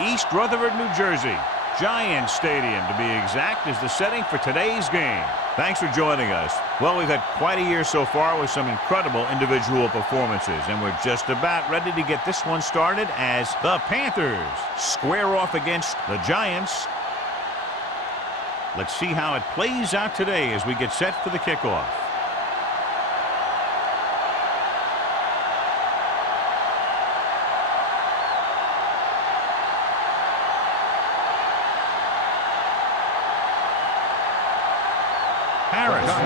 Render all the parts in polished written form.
East Rutherford, New Jersey. Giants Stadium, to be exact, is the setting for today's game. Thanks for joining us. Well, we've had quite a year so far with some incredible individual performances, and we're just about ready to get this one started as the Panthers square off against the Giants. Let's see how it plays out today as we get set for the kickoff.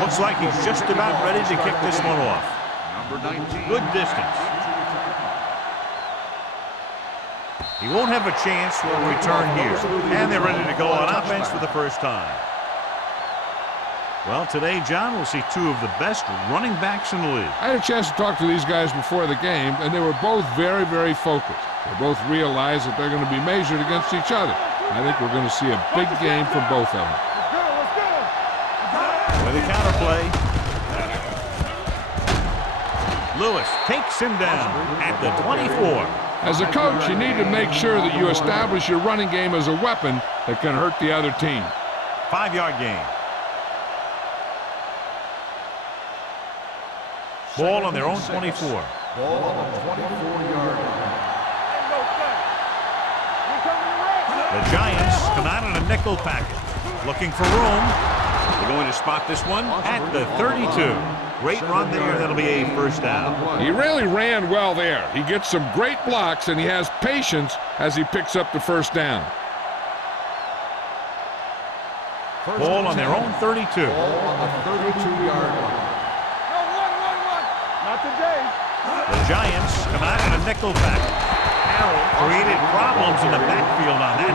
Looks like he's just about ready to kick this one off. Number 19. Good distance. He won't have a chance for a return here. And they're ready to go on offense for the first time. Well, today, John, we'll see two of the best running backs in the league. I had a chance to talk to these guys before the game, and they were both very, very focused. They both realize that they're going to be measured against each other. I think we're going to see a big game from both of them. With a counter play. Lewis takes him down at the 24. As a coach, you need to make sure that you establish your running game as a weapon that can hurt the other team. 5-yard gain. Ball on their own 24. Ball on the 24-yard line. The Giants come out in a nickel package. Looking for room. They're going to spot this one at the 32. Great run there. That'll be a first down. He really ran well there. He gets some great blocks, and he has patience as he picks up the first down. Ball on their own 32. Ball on the 32-yard line. Not today. The Giants come out in a nickel package. Created problems in the backfield on that.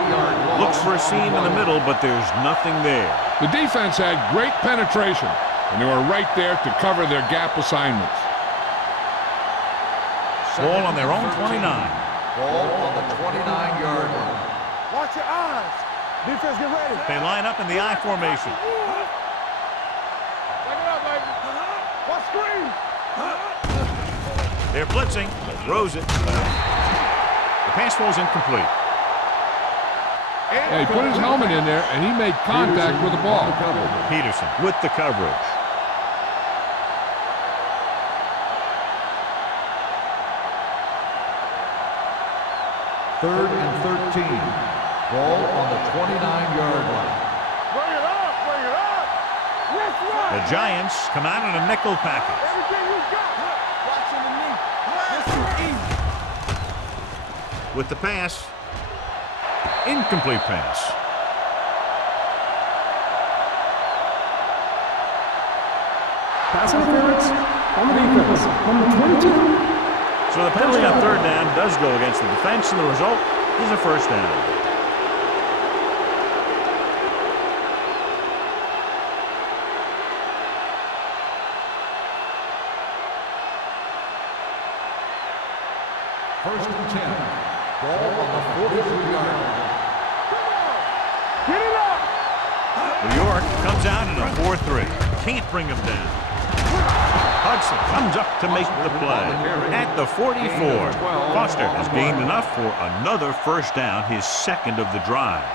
Looks for a seam in the middle, but there's nothing there. The defense had great penetration, and they were right there to cover their gap assignments. Ball on their own 29. Ball on the 29-yard line. Watch your eyes. Defense, get ready. They line up in the I formation. Take it up, baby. Watch screen. They're blitzing. Throws it. The pass falls incomplete. Yeah, he put his helmet in there, and he made contact with the ball. Peterson with the coverage. Third and 13. Ball on the 29-yard line. Bring it up. Bring it up. Yes, right. The Giants come out in a nickel package. Everything you got. Watch underneath. This is easy. With the pass. Incomplete pass. Pass interference on the defense. Number 22. So the penalty on third down does go against the defense, and the result is a first down. First and 10. Ball on the 43-yard line. Get it up. New York comes out in a 4-3. Can't bring him down. Hudson comes up to make the play at the 44. Foster has gained enough for another first down, his second of the drive.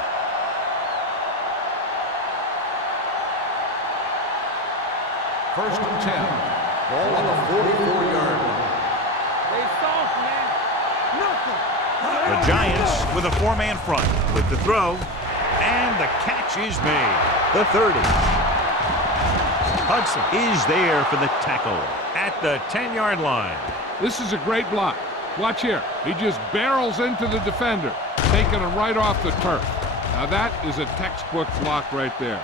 First and 10. Ball on the 44-yard line. Stay soft, man. Nothing. The Giants with a 4-man front with the throw, and the catch is made. The 30. Hudson is there for the tackle at the 10-yard line. This is a great block. Watch here. He just barrels into the defender, taking him right off the turf. Now that is a textbook block right there.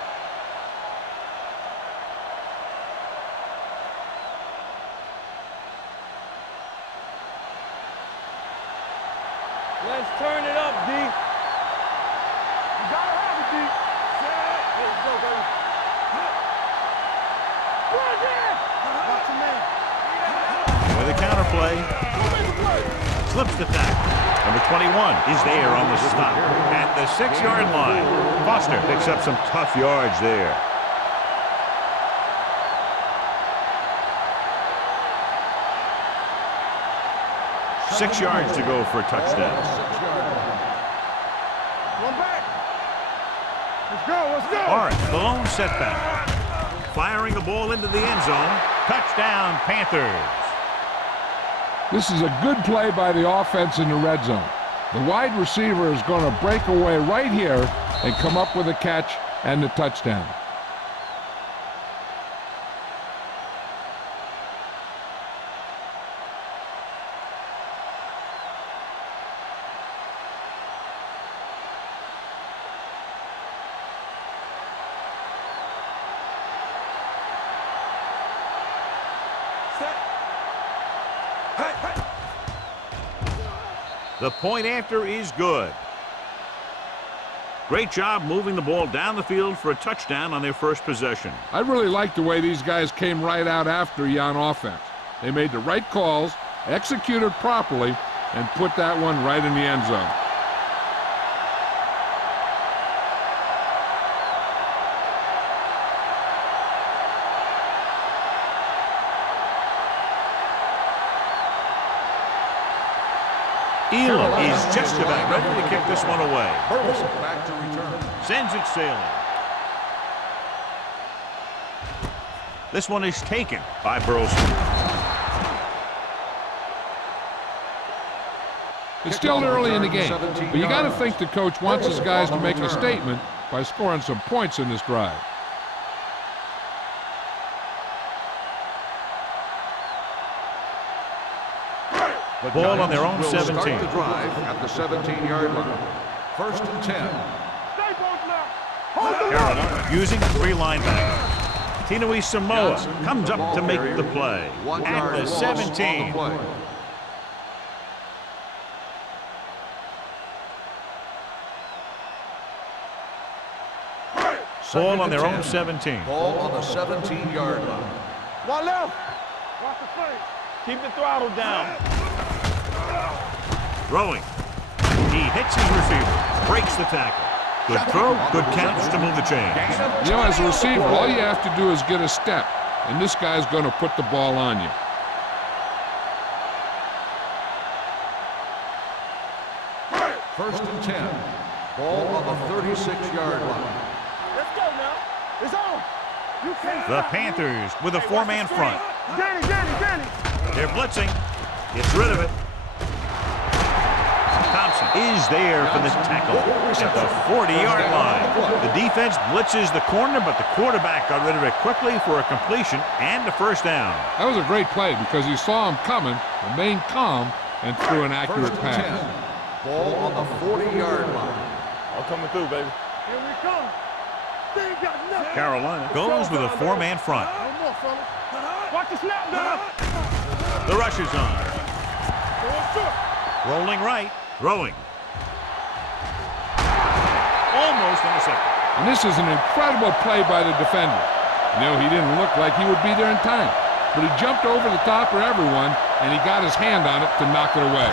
Let's turn it up, D. You gotta have it, D. Set. Let's go, baby. Run it! Watch your man. With a counter play. Slips the tackle. Number 21 is there on the stop at the 6-yard line. Foster picks up some tough yards there. Six yards to go for a touchdown. One back. Let's go, let's go. Orange, the lone setback. Firing a ball into the end zone. Touchdown, Panthers. This is a good play by the offense in the red zone. The wide receiver is going to break away right here and come up with a catch and the touchdown. The point after is good. Great job moving the ball down the field for a touchdown on their first possession. I really like the way these guys came right out after you on offense. They made the right calls, executed properly, and put that one right in the end zone. Elam is just about ready to kick this one away. Burleson back to return. Sends it sailing. This one is taken by Burleson. It's still early in the game, but you got to think the coach wants his guys to make a statement by scoring some points in this drive. The Ball on their own Giants will 17. Start the drive at the 17-yard line. First and 10. Stay both now. Hold the Carolina using three linebackers. Tinui Samoa comes up to make the play 1 at yard the loss on 17. the play. Ball on their own 17. Ball on the 17-yard line. One left. Watch the face. Keep the throttle down. Throwing. He hits his receiver. Breaks the tackle. Good throw, good catch to move the chains. You know, as a receiver, all you have to do is get a step, and this guy's going to put the ball on you. First and 10. Ball on the 36-yard line. Let's go now. It's on. You can't The stop. Panthers with a four-man front. Danny. They're blitzing. Gets rid of it. Thompson is there for the tackle at the 40-yard line. The defense blitzes the corner, but the quarterback got rid of it quickly for a completion and a first down. That was a great play because he saw him coming, remained calm, and threw an accurate First and pass. 10. Ball on the 40-yard line. I'm coming through, baby. Here we come. They ain't got nothing. Carolina goes with a four-man front. No more, fellas. Watch the snap down. The rush is on. Going short. Rolling right. Throwing. Almost intercepted. And this is an incredible play by the defender. You know, he didn't look like he would be there in time, but he jumped over the top of everyone, and he got his hand on it to knock it away.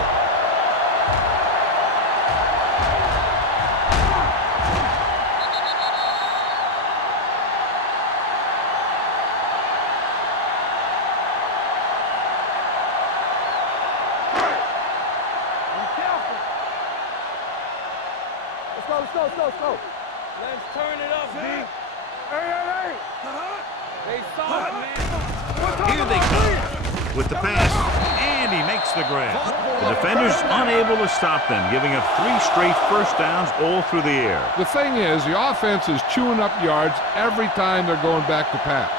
Let's go. Let's turn it up, D. Hey. They soft, man. Here they come with the pass, and he makes the grab. The defender's unable to stop them, giving up 3 straight first downs all through the air. The thing is, the offense is chewing up yards every time they're going back to pass.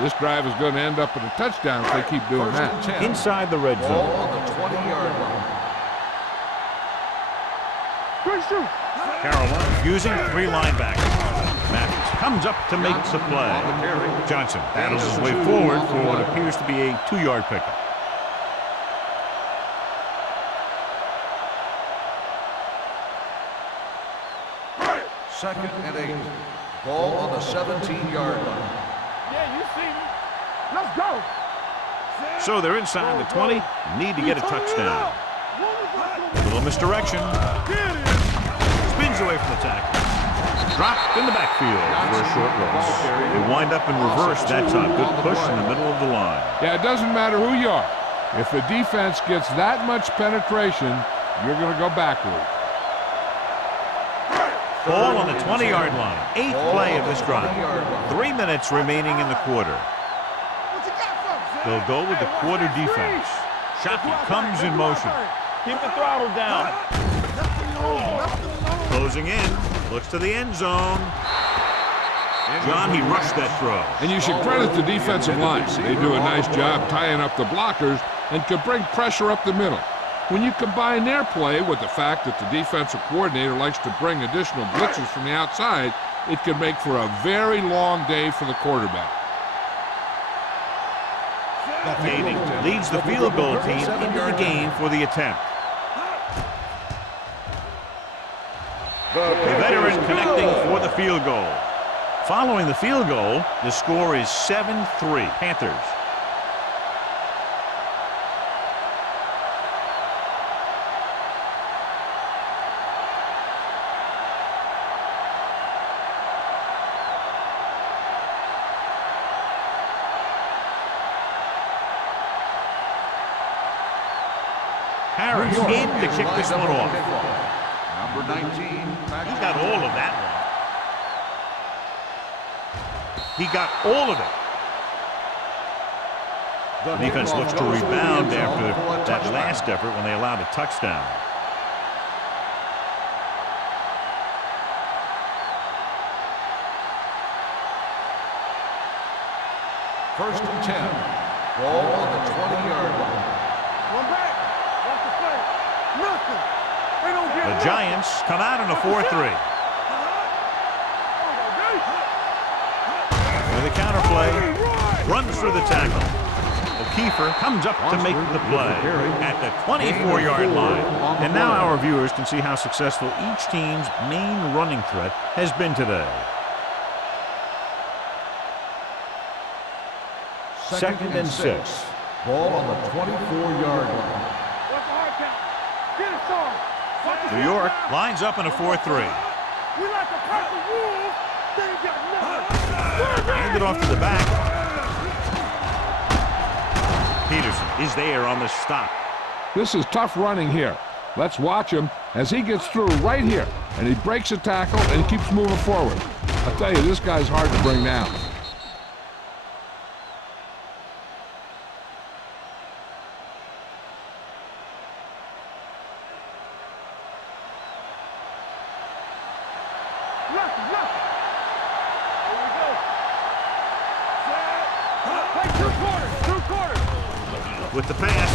This drive is going to end up with a touchdown if they keep doing First that. and 10. Inside the red Ball zone. on the 20-yard line. Good shoot. Carolina using 3 linebackers. Matthews comes up to make the play. On the carry. Johnson battles his way forward for what appears to be a 2-yard pickup. Second and 8. Ball on the 17-yard line. Yeah, you see me. Let's go. So they're inside the 20, need to get a touchdown. Little misdirection. Spins away from the tackle. Dropped in the backfield for a short loss. They wind up in reverse that time. Good push in the middle of the line. Yeah, it doesn't matter who you are. If the defense gets that much penetration, you're going to go backward. Ball on the 20-yard line. 8th play of this drive. 3 minutes remaining in the quarter. They'll go with the quarter defense. Shockey comes in motion. Keep the throttle down. Closing in. Looks to the end zone. John, he rushed that throw. And you should credit the defensive line. They do a nice job tying up the blockers and can bring pressure up the middle. When you combine their play with the fact that the defensive coordinator likes to bring additional blitzes from the outside, it can make for a very long day for the quarterback. Hayden leads the field goal team into the game for the attempt. The veteran connecting for the field goal. Following the field goal, the score is 7-3 Panthers. Harris in to kick this one off. Number 19. He got all of that one. He got all of it. The defense looks to rebound after that last effort when they allowed a touchdown. First and 10. Ball on the 20-yard line. One back. Watch the play. Nothing. They don't get The Giants come out in a 4-3. With a counter play, runs through the tackle. O'Keefer comes up to make the play at the 24-yard line. And now our viewers can see how successful each team's main running threat has been today. Second and 6. Ball on the 24-yard line. What's the hard count? Get it started. New York lines up in a 4-3. We like to cut the rules. They ain't got nothing. Handed off to the back. Peterson is there on the stop. This is tough running here. Let's watch him as he gets through right here. And he breaks a tackle and he keeps moving forward. I tell you, this guy's hard to bring down. With the pass.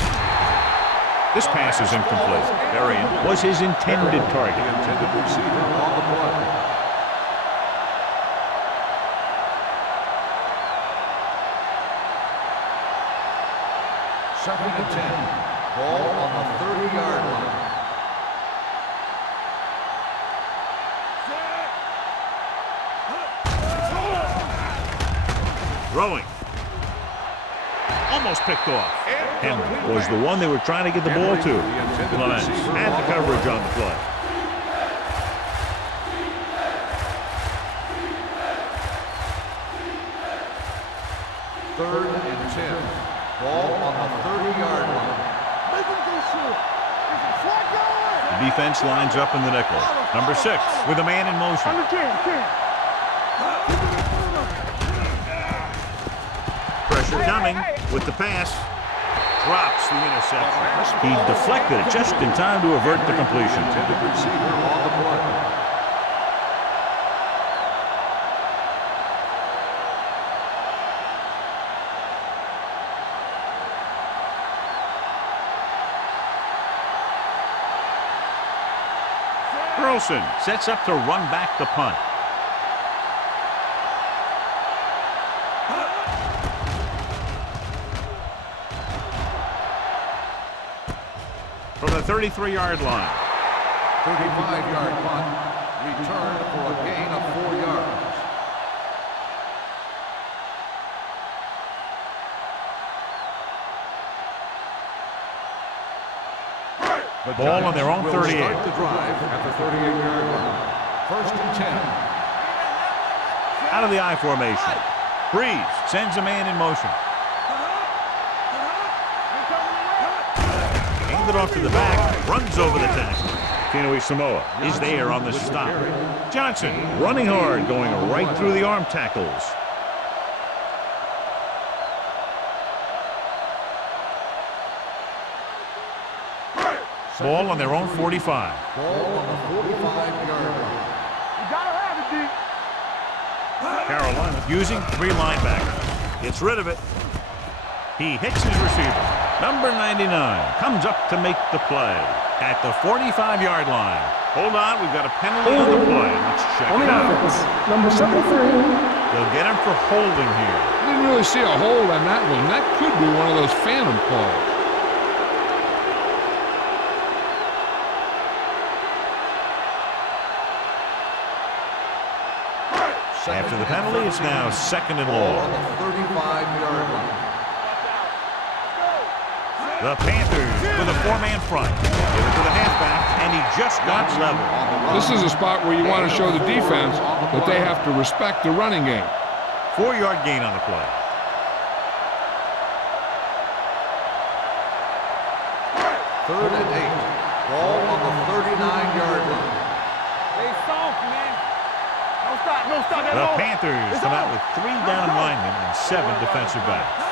This pass is incomplete. Varian was his intended target. Intended receiver on the play. Second and 10. Ball on the 30-yard line. Throwing. Almost picked off. Henry was the one they were trying to get the ball to. Clemens had the coverage on the play. Third and 10. Ball on the 30-yard line. Make them go short. Is it flat going? The defense lines up in the nickel. Number 6 with a man in motion. Under 10. Pressure coming with the pass. Drops the interception. He deflected it just in time to avert the completion. Intended receiver on the play. Burleson sets up to run back the punt. From the 33-yard line. 35-yard punt. Return for a gain of 4 yards. The Ball on their own will 38. Start the drive at the 38-yard line. First and 10. Out of the I formation. Breeze sends a man in motion. Handed off to the back. Runs over the tackle. Kinoe Samoa is there on the stop. Johnson running hard, going right through the arm tackles. Ball on their own 45. Ball on the 45-yard line. You gotta have it, D. Carolina using 3 linebackers. Gets rid of it. He hits his receiver. Number 99 comes up to make the play at the 45-yard line. Hold on, we've got a penalty on the play. Let's check On it the out. offense, number 73. They'll get him for holding here. Didn't really see a hold on that one. That could be one of those phantom calls. After the penalty, it's now second and Ball long. on the 35-yard line. The Panthers with a 4-man front. Give it to the halfback, and he just got level. This is a spot where you want to show the defense that they have to respect the running game. 4-yard gain on the play. Third and 8. Ball on the 39-yard line. Stay soft, man. No stop, no stop. The Panthers come out with 3 down linemen and 7 defensive backs.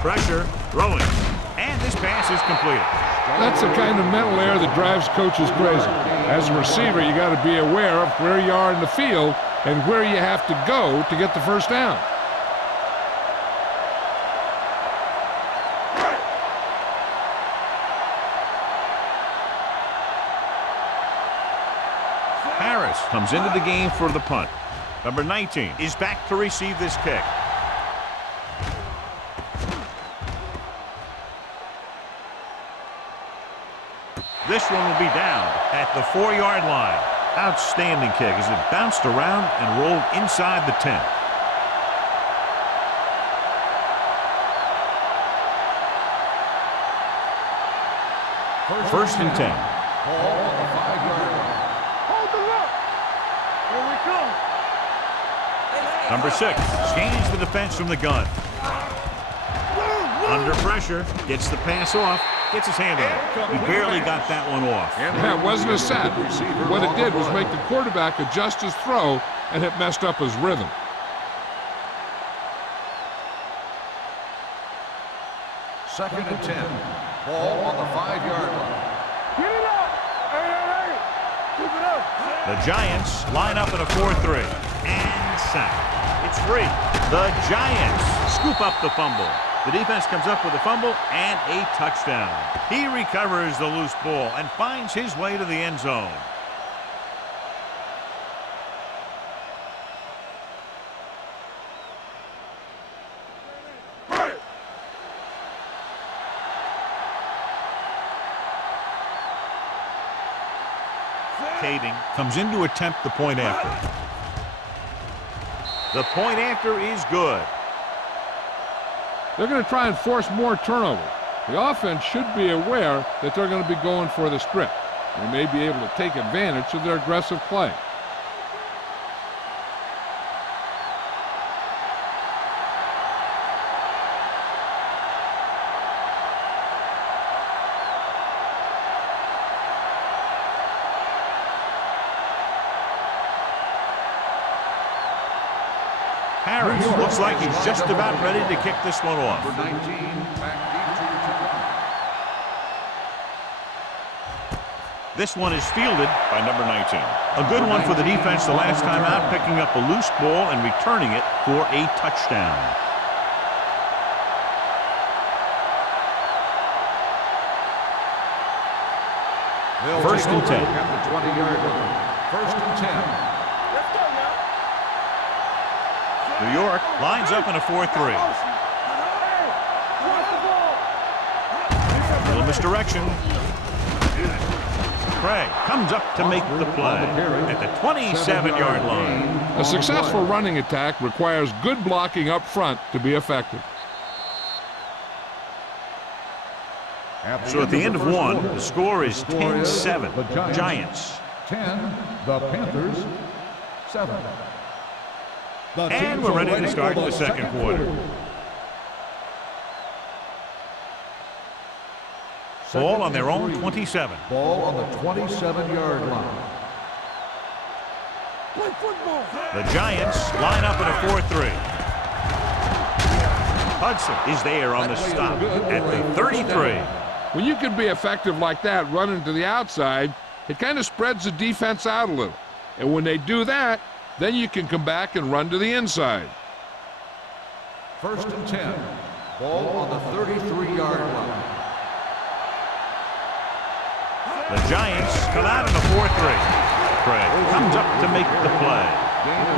Pressure, throwing, and this pass is completed. That's the kind of mental error that drives coaches crazy. As a receiver, you got to be aware of where you are in the field and where you have to go to get the first down. Harris comes into the game for the punt. Number 19 is back to receive this kick. This one will be down at the 4-yard line. Outstanding kick as it bounced around and rolled inside the 10. First and 10. Ball on the 5-yard line. Hold the look. Here we come. Number 6 scans the defense from the gun. Under pressure, gets the pass off, gets his hand on it. He barely got that one off. Yeah, it wasn't a set. What it did was make the quarterback adjust his throw, and it messed up his rhythm. Second and 10. Ball on the 5-yard line. Get it up. Hey. Keep it up. The Giants line up in a 4-3. And sack. It's free. The Giants scoop up the fumble. The defense comes up with a fumble and a touchdown. He recovers the loose ball and finds his way to the end zone. Kading comes in to attempt the point after. The point after is good. They're going to try and force more turnovers. The offense should be aware that they're going to be going for the strip. They may be able to take advantage of their aggressive play. Harris looks like he's just about ready to kick this one off. Number 19, back deep to return. This one is fielded by number 19. A good one for the defense the last time out, picking up a loose ball and returning it for a touchdown. First and 10. At the 20-yard line. First and 10. Let's go now. New York lines up in a 4-3. A little misdirection. Craig comes up to make the play at the 27-yard line. A successful running attack requires good blocking up front to be effective. So at the end of one, the score is 10-7. Giants. 10, the Panthers, 7. And we're ready to start the second quarter. Ball on their own 27. Ball on the 27-yard line. Play football. The Giants line up in a 4-3. Hudson is there on the stop at the 33. When you can be effective like that, running to the outside, it kind of spreads the defense out a little. And when they do that, then you can come back and run to the inside. 1st and 10. Ball on the 33-yard line. The Giants come out in a 4-3. Craig comes up to make the play.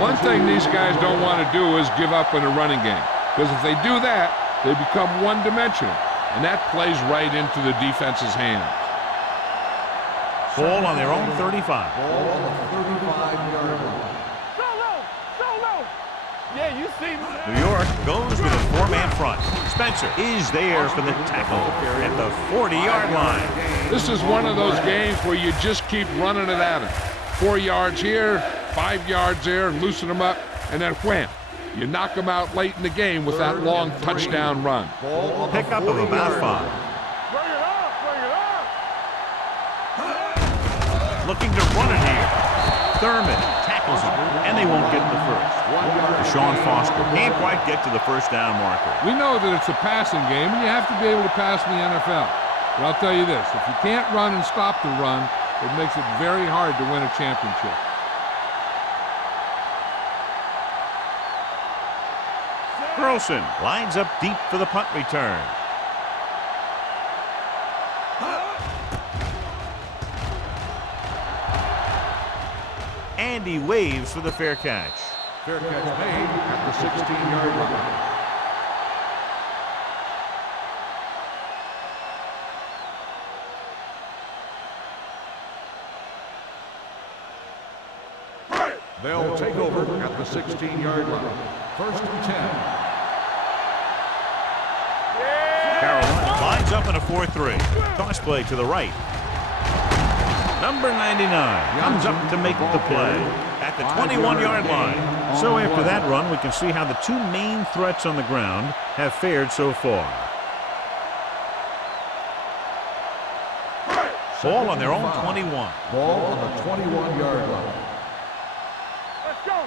One thing these guys don't want to do is give up in a running game. Because if they do that, they become one-dimensional. And that plays right into the defense's hands. Ball on their own 35. Ball on the 35-yard line. Solo. Yeah, you see me. New York goes with a 4-man front. Spencer is there for the tackle at the 40-yard line. This is one of those games where you just keep running it at them. 4 yards here, 5 yards there, loosen them up, and then wham. You knock them out late in the game with that long touchdown run. Pickup of about 5. Bring it up. Looking to run it here. Thurman tackles it, and they won't get the first. Deshaun Foster can't quite get to the first down marker. We know that it's a passing game, and you have to be able to pass in the NFL. But I'll tell you this, if you can't run and stop the run, it makes it very hard to win a championship. Burleson lines up deep for the punt return. Andy waves for the fair catch. Fair catch made at the 16-yard line. They'll take over at the 16-yard line. 1st and 10. Carolina lines up in a 4-3. Toss play to the right. Number 99 comes up to make the play at the 21-yard line. So after that run, we can see how the two main threats on the ground have fared so far. Ball on their own 21. Ball on the 21-yard line. Let's go.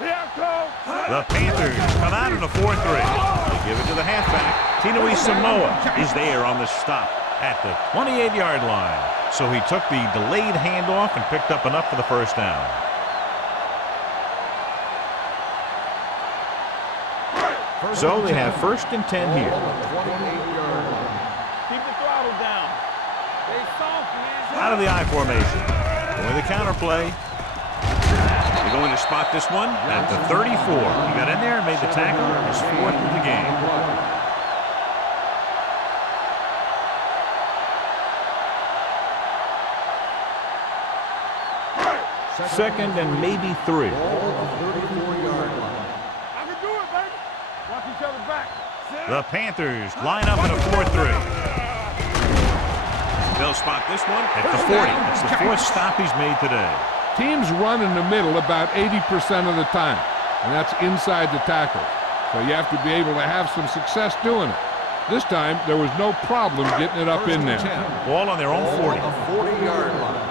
Here I come. The Panthers come out in a 4-3. They give it to the halfback. Tinui Samoa is there on the stop at the 28-yard line. So he took the delayed handoff and picked up enough for the first down. So they have 1st and 10 here. Keep the throttle down. They soft, man. Out of the I formation. Going the counter play. They're going to spot this one at the 34. He got in there and made the tackle. His 4th of the game. 2nd and maybe 3. Ball on the 34-yard line. I can do it, baby. Watch each other back. The Panthers line up in a 4-3. They'll spot this one at the 40. It's the 4th stop he's made today. Teams run in the middle about 80% of the time, and that's inside the tackle. So you have to be able to have some success doing it. This time, there was no problem getting it up in there. Ball on their own 40. On the 40-yard line.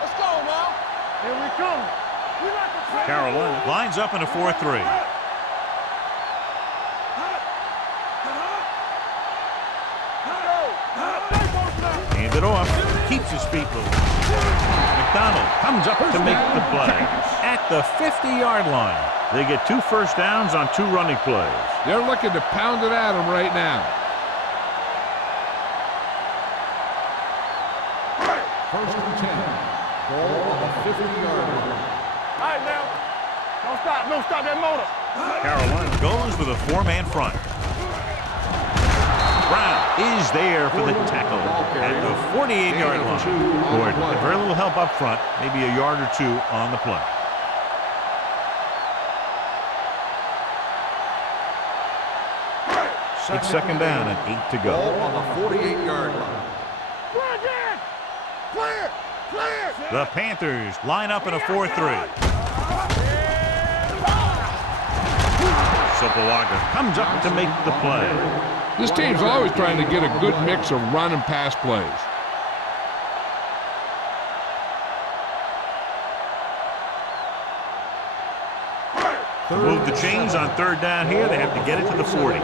Let's go, now. Here we come. We like the Carolina lines up in a 4-3. Hand it off. Keeps his feet moving. McDonald comes up to make the play at the 50-yard line. They get 2 first downs on 2 running plays. They're looking to pound it at him right now. 1st and 10. Ball on the 50-yard line. All right, now. Don't stop that motor. Carolina goes with a 4-man front. Brown is there for the tackle at the 48-yard line. Gordon had very little help up front, maybe a yard or 2 on the play. It's 2nd down and 8 to go. Ball on the 48-yard line. Clear. The Panthers line up in a 4-3. Sopolaga comes up to make the play This team's always trying to get a good mix of run and pass plays. To move the chains on third down here, they have to get it to the 40.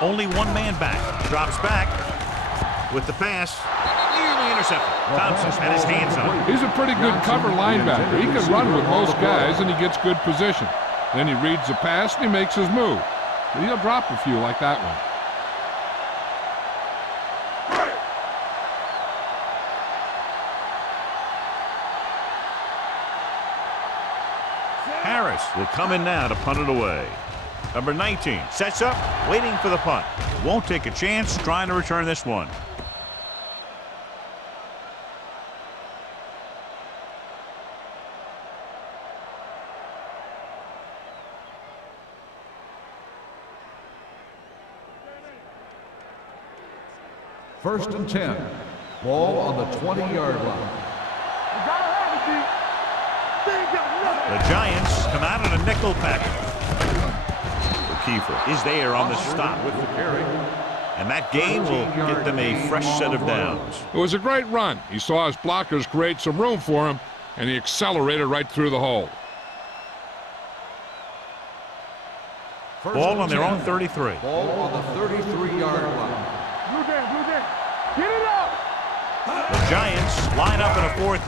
Only one man back. Drops back with the pass. Nearly intercepted. Thompson had his hands on it. He's a pretty good cover linebacker. He can run with most guys, and he gets good position. Then he reads the pass, and he makes his move. But he'll drop a few like that one. Harris will come in now to punt it away. Number 19 sets up, waiting for the punt. Won't take a chance trying to return this one. First and 10. Ball on the 20-yard line. The Giants come out in a nickel package. Kiefer is there on the stop with the carry. And that gain will get them a fresh set of downs. It was a great run. He saw his blockers create some room for him, and he accelerated right through the hole. Ball on their own 33. Ball on the 33-yard line. Blue Dan. Get it up. The Giants line up in a 4-3.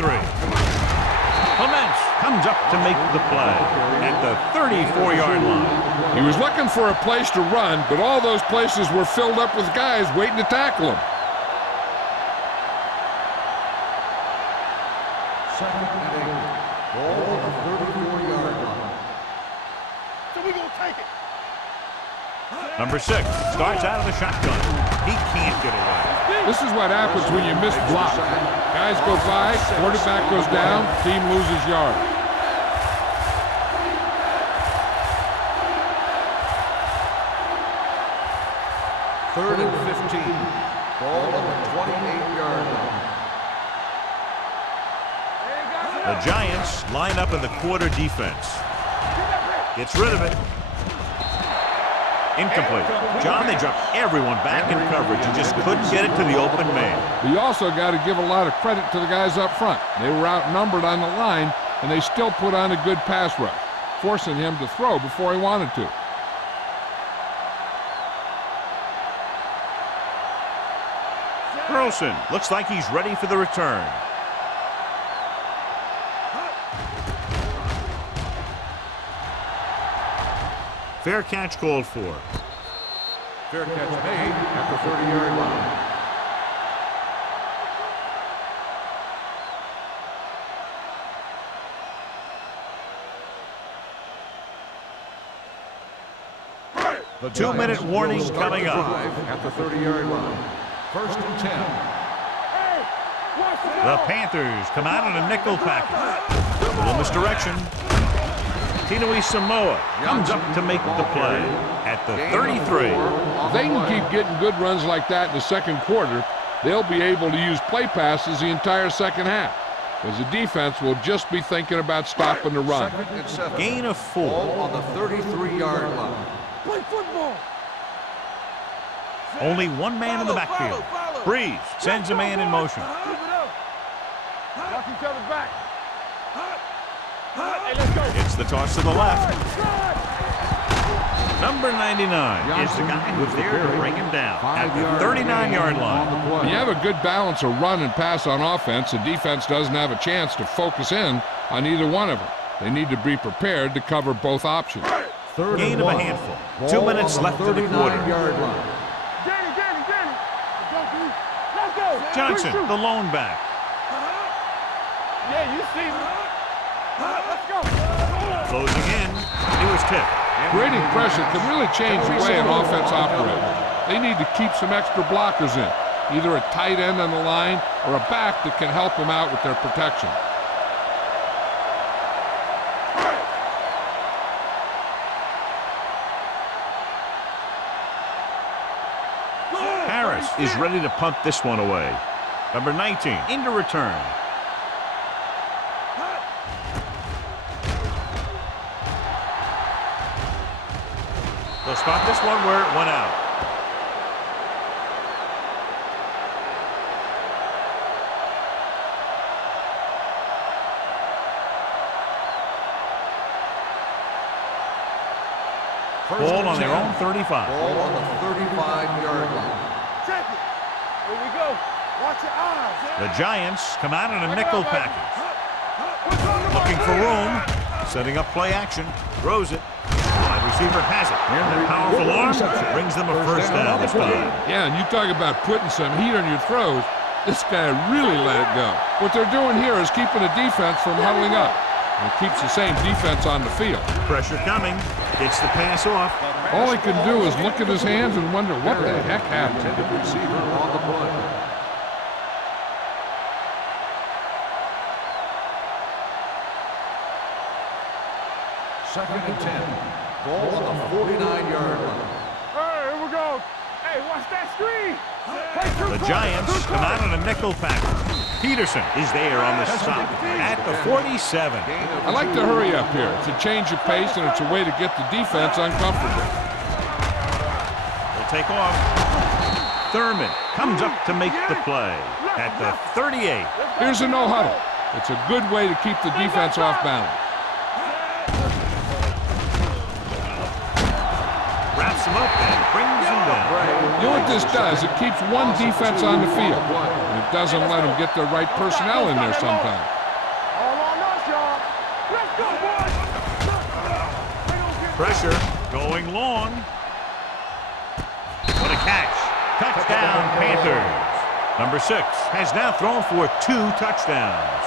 Clements comes up to make the play at the 34-yard line. He was looking for a place to run, but all those places were filled up with guys waiting to tackle him. Second and 8. Ball on the 34-yard line. So we gonna take it. Number 6 starts out of the shotgun. He can't get away. This is what happens when you miss block. Guys go by, quarterback goes down, team loses yard. Third and 15. Ball on the 28-yard line. The Giants line up in the quarter defense. Gets rid of it. Incomplete. John, they dropped everyone back in coverage and just couldn't get it to the open man. You also got to give a lot of credit to the guys up front. They were outnumbered on the line, and they still put on a good pass rush, forcing him to throw before he wanted to. Burleson looks like he's ready for the return. Fair catch called for. Fair catch made at the 30-yard line. The 2-minute warning coming up. At the 30-yard line. First and 10. The Panthers come out in a nickel package. A little misdirection. Tinui Samoa comes up to make the play at the 33. If they can keep getting good runs like that in the second quarter, they'll be able to use play passes the entire second half, because the defense will just be thinking about stopping the run. Second and 7. Gain of 4. Ball on the 33-yard line. Play football. Only one man in the backfield. Breeze sends a man in motion. Keep it up. Knock each other back. Hey, let's go. It's the toss to the left. Number 99 is the guy who's there to bring him down at the 39-yard line. When you have a good balance of run and pass on offense, the defense doesn't have a chance to focus in on either one of them. They need to be prepared to cover both options. Gain of a handful. 2 minutes left in the quarter. Danny. Let's go. Johnson, the lone back. Yeah, you see me. Let's go. Closing in. He was tipped. Creating pressure can really change the way an offense operates. They need to keep some extra blockers in, either a tight end on the line or a back that can help them out with their protection. Harris is ready to punt this one away. Number 19 into return. They'll spot this one where it went out. Ball on their own 35. Ball on the 35-yard line. Check it. Here we go. Watch your eyes. The Giants come out in a nickel package. Looking for room. Setting up play action. Throws it. Wide receiver has it. And that powerful arm brings them a first down this time. Yeah, and you talk about putting some heat on your throws. This guy really let it go. What they're doing here is keeping the defense from huddling up. And it keeps the same defense on the field. Pressure coming. Gets the pass off. All he can do is look at his hands and wonder what the heck happened. Intended receiver on the play. Second and 10. Ball on the 49-yard line. Hey, here we go. Hey, watch that screen. The Giants come out in a nickel package. Peterson is there on the stop at the 47. I like to hurry up here. It's a change of pace, and it's a way to get the defense uncomfortable. They'll take off. Thurman comes up to make the play at the 38. Here's a no-huddle. It's a good way to keep the defense off balance. Wraps him up and brings him down. You know what this does? It keeps one defense on the field, and it doesn't let them get the right personnel in there sometimes. All on us, y'all. Let's go, boys. Pressure going long. What a catch. Touchdown, Panthers. Number 6 has now thrown for 2 touchdowns.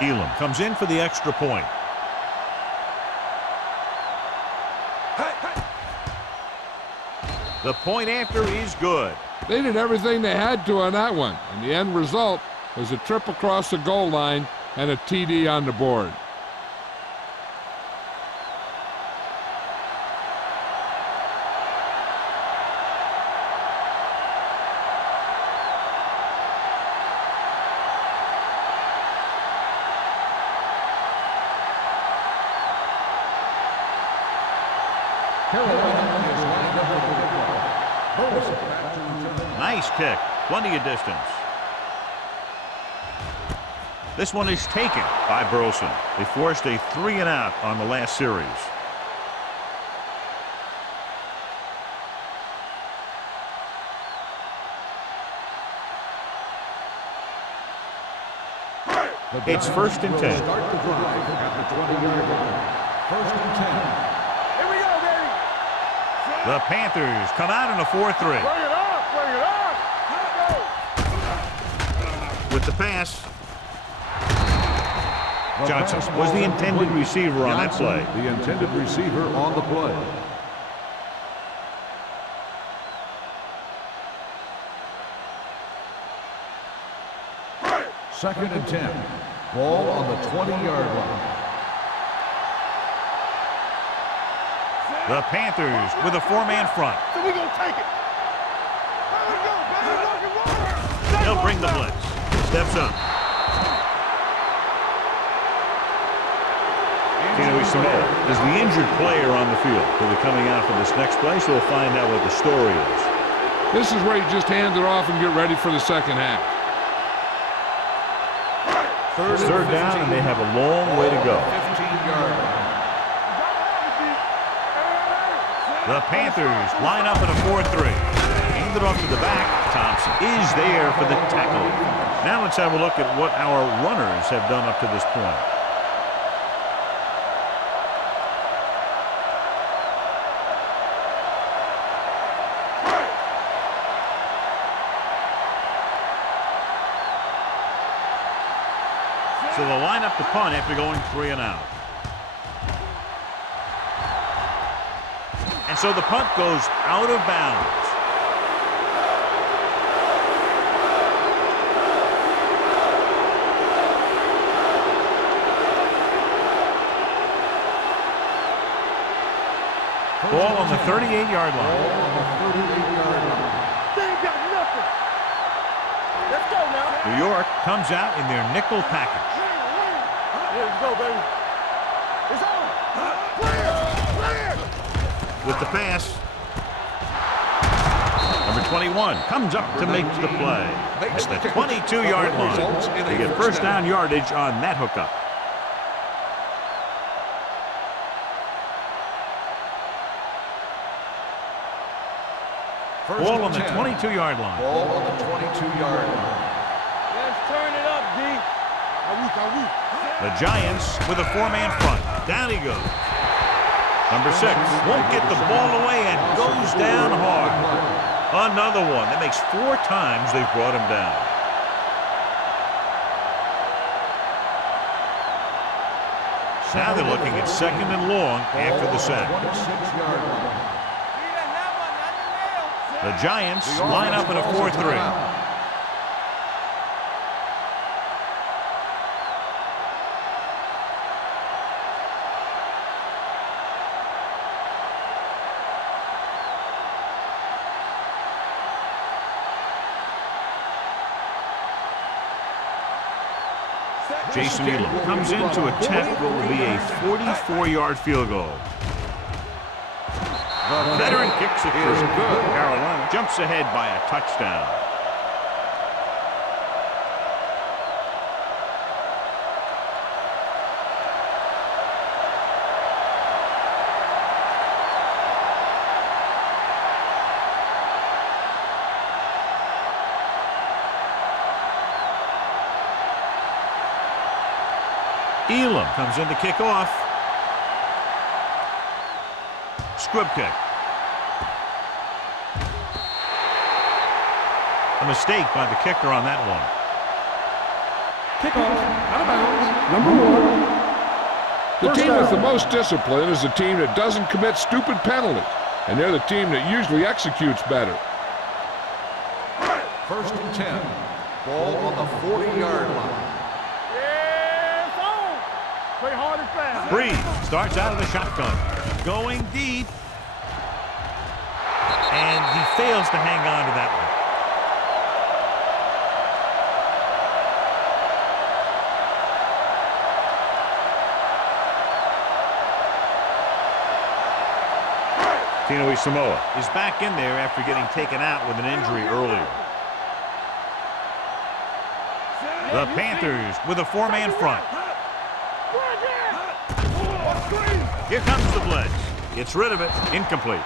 Elam comes in for the extra point. The point after is good. They did everything they had to on that one, and the end result was a trip across the goal line and a TD on the board. Nice kick. Plenty of distance. This one is taken by Burleson. They forced a 3-and-out on the last series. It's 1st and 10. Start the drive at the 20-yard line. 1st and 10. Here we go, baby. The Panthers come out in a 4-3. Bring it up. Bring it up. Let's go. With the pass, Johnson was the intended receiver on that play. The intended receiver on the play. Second and 10. Ball on the 20-yard line. The Panthers with a 4-man front. So we gonna take it. There we go, baby. Rock and roll. They'll bring the blitz. Steps up. Samoa is the injured player on the field. He'll be coming out for this next play, so we'll find out what the story is. This is where you just hand it off and get ready for the second half. Third down, and they have a long way to go. 15-yard line. The Panthers line up in a 4-3. Hand it off to the back. Thompson is there for the tackle. Now let's have a look at what our runners have done up to this point. So they'll line up the punt after going 3-and-out. And so the punt goes out of bounds. Ball on the 38-yard line. They ain't got nothing. Let's go now. New York comes out in their nickel package. Let's go, baby. It's on. Clear. With the pass. Number 21 comes up to make the play. At the 22-yard line. They get first down yardage on that hookup. Ball on the 22-yard line. Ball on the 22-yard line. Let's turn it up, D. The Giants with a four-man front. Down he goes. Number 6 won't get the ball away and goes down hard. Another one. That makes 4 times they've brought him down. Now they're looking at second and long after the sack. 26-yard line. The Giants line up in a 4-3. Jason Elam comes in to attempt what will be a 44-yard field goal. The veteran kicks it for good. Carolina jumps ahead by a touchdown. Elam comes in to kick off. Squib kick. A mistake by the kicker on that one. Kickoff, out of bounds, number 1. The First team down. with the most discipline is the team that doesn't commit stupid penalties, and they're the team that usually executes better. First and 10. Ball on the 40-yard line. Yeah, it's on. Play hard and fast. Breeze starts out of the shotgun. Going deep. And he fails to hang on to that one. Tino Samoa is back in there after getting taken out with an injury earlier. The Panthers with a four-man front. Here comes the blitz. Gets rid of it. Incomplete.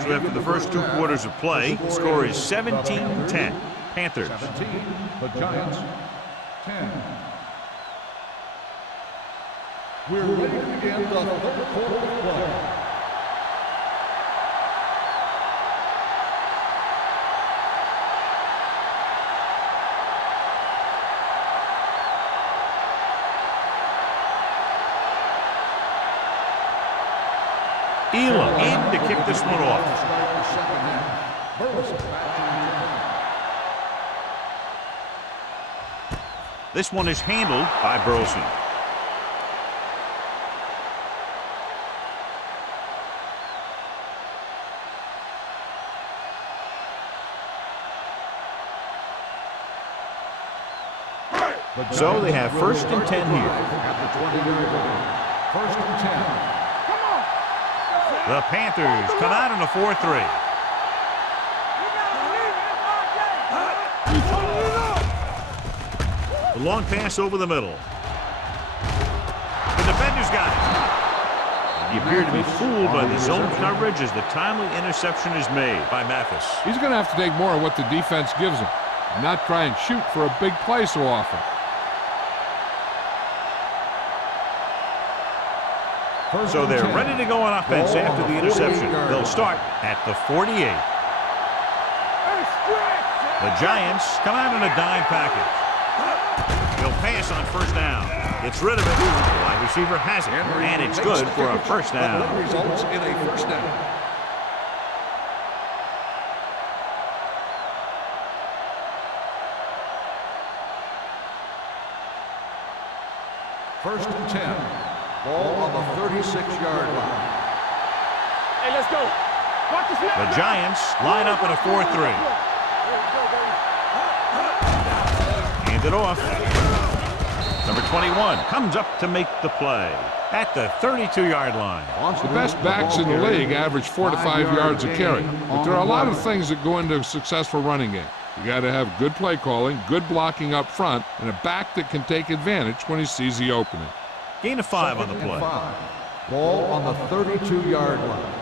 So after the first 2 quarters of play, the score is 17-10. Panthers. 17. The Giants. 10. We're ready to begin the third quarter of play. Elam in to kick this one off. This one is handled by Burleson. So they have first and 10 here. At the 20-yard line. First and 10. The Panthers come out in a 4-3. The long pass over the middle. The defenders got it. He appeared to be fooled by the zone coverage as the timely interception is made by Mathis. He's going to have to take more of what the defense gives him, and not try and shoot for a big play so often. So they're ready to go on offense after the interception. They'll start at the 48. The Giants come out in a dime package. He'll pass on first down. Gets rid of it. The wide receiver has it, and it's good for a first down. That results in a first down. First and 10. Ball on the 36-yard line. Hey, let's go. Watch the snap. The Giants line up in a 4-3. Hand it off. Number 21 comes up to make the play at the 32-yard line. The best backs in the league average 4 to 5 yards a carry. But there are a lot of things that go into a successful running game. You got to have good play calling, good blocking up front, and a back that can take advantage when he sees the opening. Gain of 5 on the play. Ball on the 32-yard line.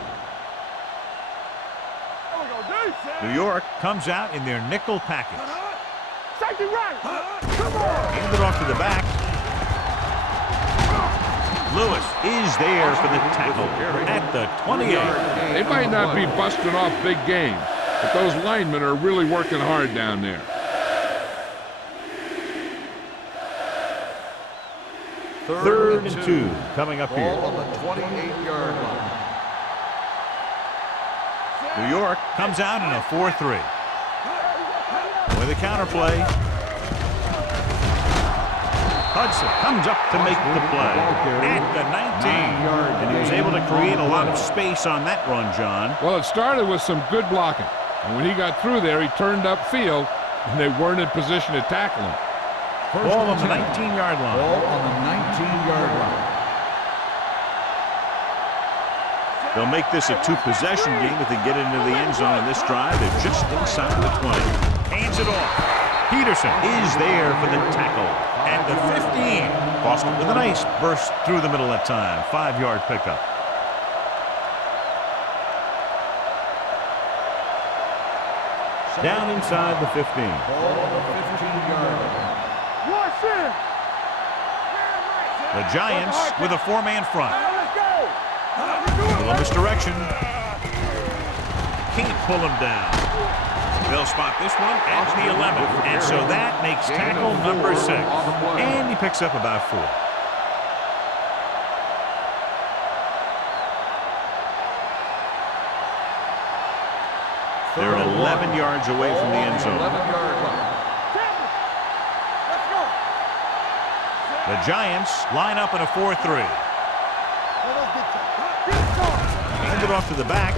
New York comes out in their nickel package. Safety right. Come on. Hand it off to the back. Lewis is there for the tackle at the 28. They might not be busting off big games, but those linemen are really working hard down there. Third and 2 coming up here. Ball on the 28-yard line. New York comes out in a 4-3. With a counterplay. Hudson comes up to make the play at the 19. And he was able to create a lot of space on that run, John. Well, it started with some good blocking. And when he got through there, he turned upfield, and they weren't in position to tackle him. Ball on the 19-yard line. Ball on the 19-yard line. They'll make this a 2-possession game if they get into the end zone in this drive. They're just inside the 20. Hands it off. Peterson is there for the tackle at the 15. Boston with a nice burst through the middle that time. 5-yard pickup. Down inside the 15. Ball on the 15-yard line. Watch it. The Giants with a 4-man front. Let's go. A little misdirection. Can't pull him down. They'll spot this one at the 11th. And so that makes tackle number 6. And he picks up about 4. They're 11 yards away from the end zone. 11-yard line. Let's go. The Giants line up in a 4-3. Hand it off to the back.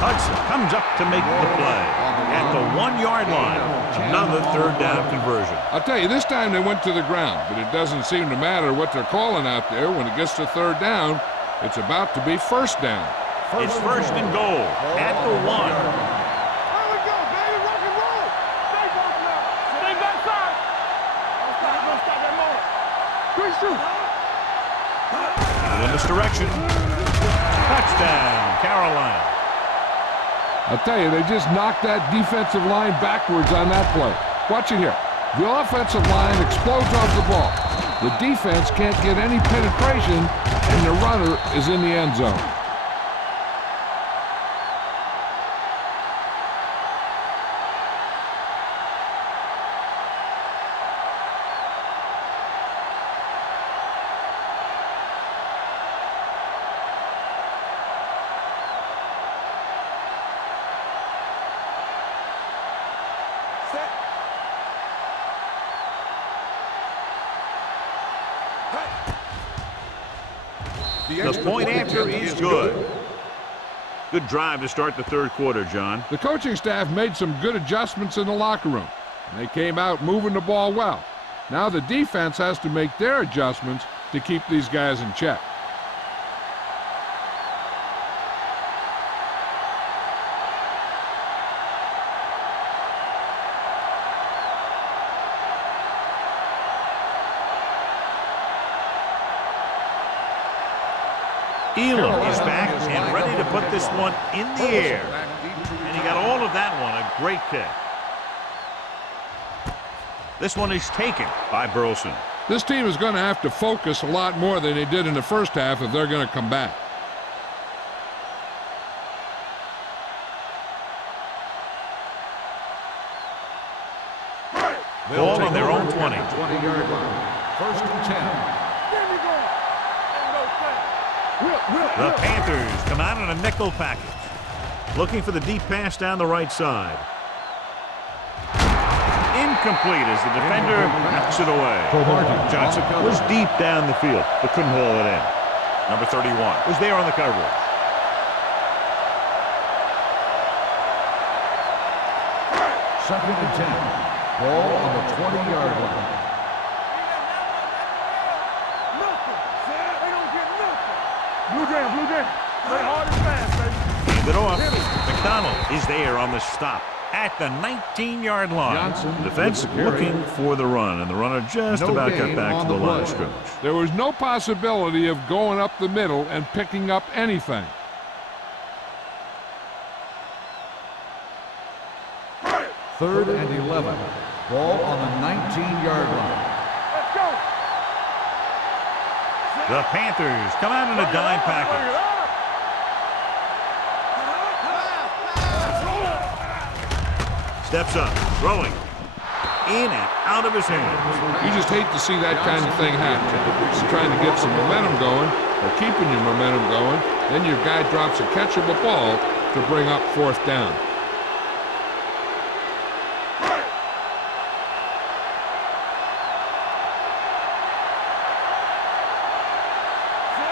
Hudson comes up to make the play at the 1-yard line. Another 3rd down conversion. I'll tell you, this time they went to the ground, but it doesn't seem to matter what they're calling out there. When it gets to 3rd down, it's about to be 1st down. It's 1st and goal at the 1. There we go, baby. Rock and roll. Stay back now. Stay backside. Don't stop that motor. Good shoot. In this direction. Touchdown, Carolina. I'll tell you, they just knocked that defensive line backwards on that play. Watch it here. The offensive line explodes off the ball. The defense can't get any penetration, and the runner is in the end zone. The point after is good. Good drive to start the 3rd quarter, John. The coaching staff made some good adjustments in the locker room. They came out moving the ball well. Now the defense has to make their adjustments to keep these guys in check. Elam is back and ready to put this one in the air. And he got all of that one, a great kick. This one is taken by Burleson. This team is going to have to focus a lot more than they did in the first half if they're going to come back. Ball on their own 20. 20-yard line. 1st and 10. There we go. Ain't no thing. The Panthers come out in a nickel package. Looking for the deep pass down the right side. Incomplete as the defender knocks it away. Johnson was deep down the field, but couldn't haul it in. Number 31 was there on the coverage. Second and 10. Ball on the 20-yard line. Blue jam. Play hard and fast, baby. Hand it off. McDonald is there on the stop at the 19-yard line. Johnson Defense with the carry. looking for the run, and the runner just No about got gain back on to the the line of play. scrimmage. There was no possibility of going up the middle and picking up anything. Third and 11. Ball on the 19-yard line. Let's go. The Panthers come out in a dime package. Steps up, throwing. In and out of his hands. You just hate to see that kind of thing happen. You're trying to get some momentum going, or keeping your momentum going, then your guy drops a catchable ball to bring up fourth down.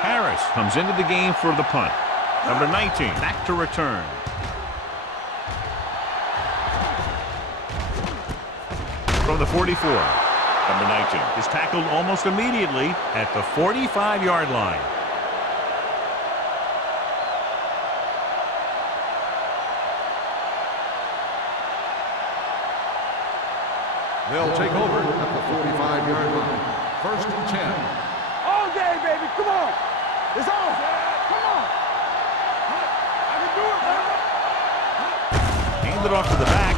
Harris comes into the game for the punt. Number 19, back to return. From the 44, number 19 is tackled almost immediately at the 45-yard line. They'll take over at the 45-yard line. First and 10. All day, baby. Come on. It's on. Come on. I can do it, man. Hand it off to the back.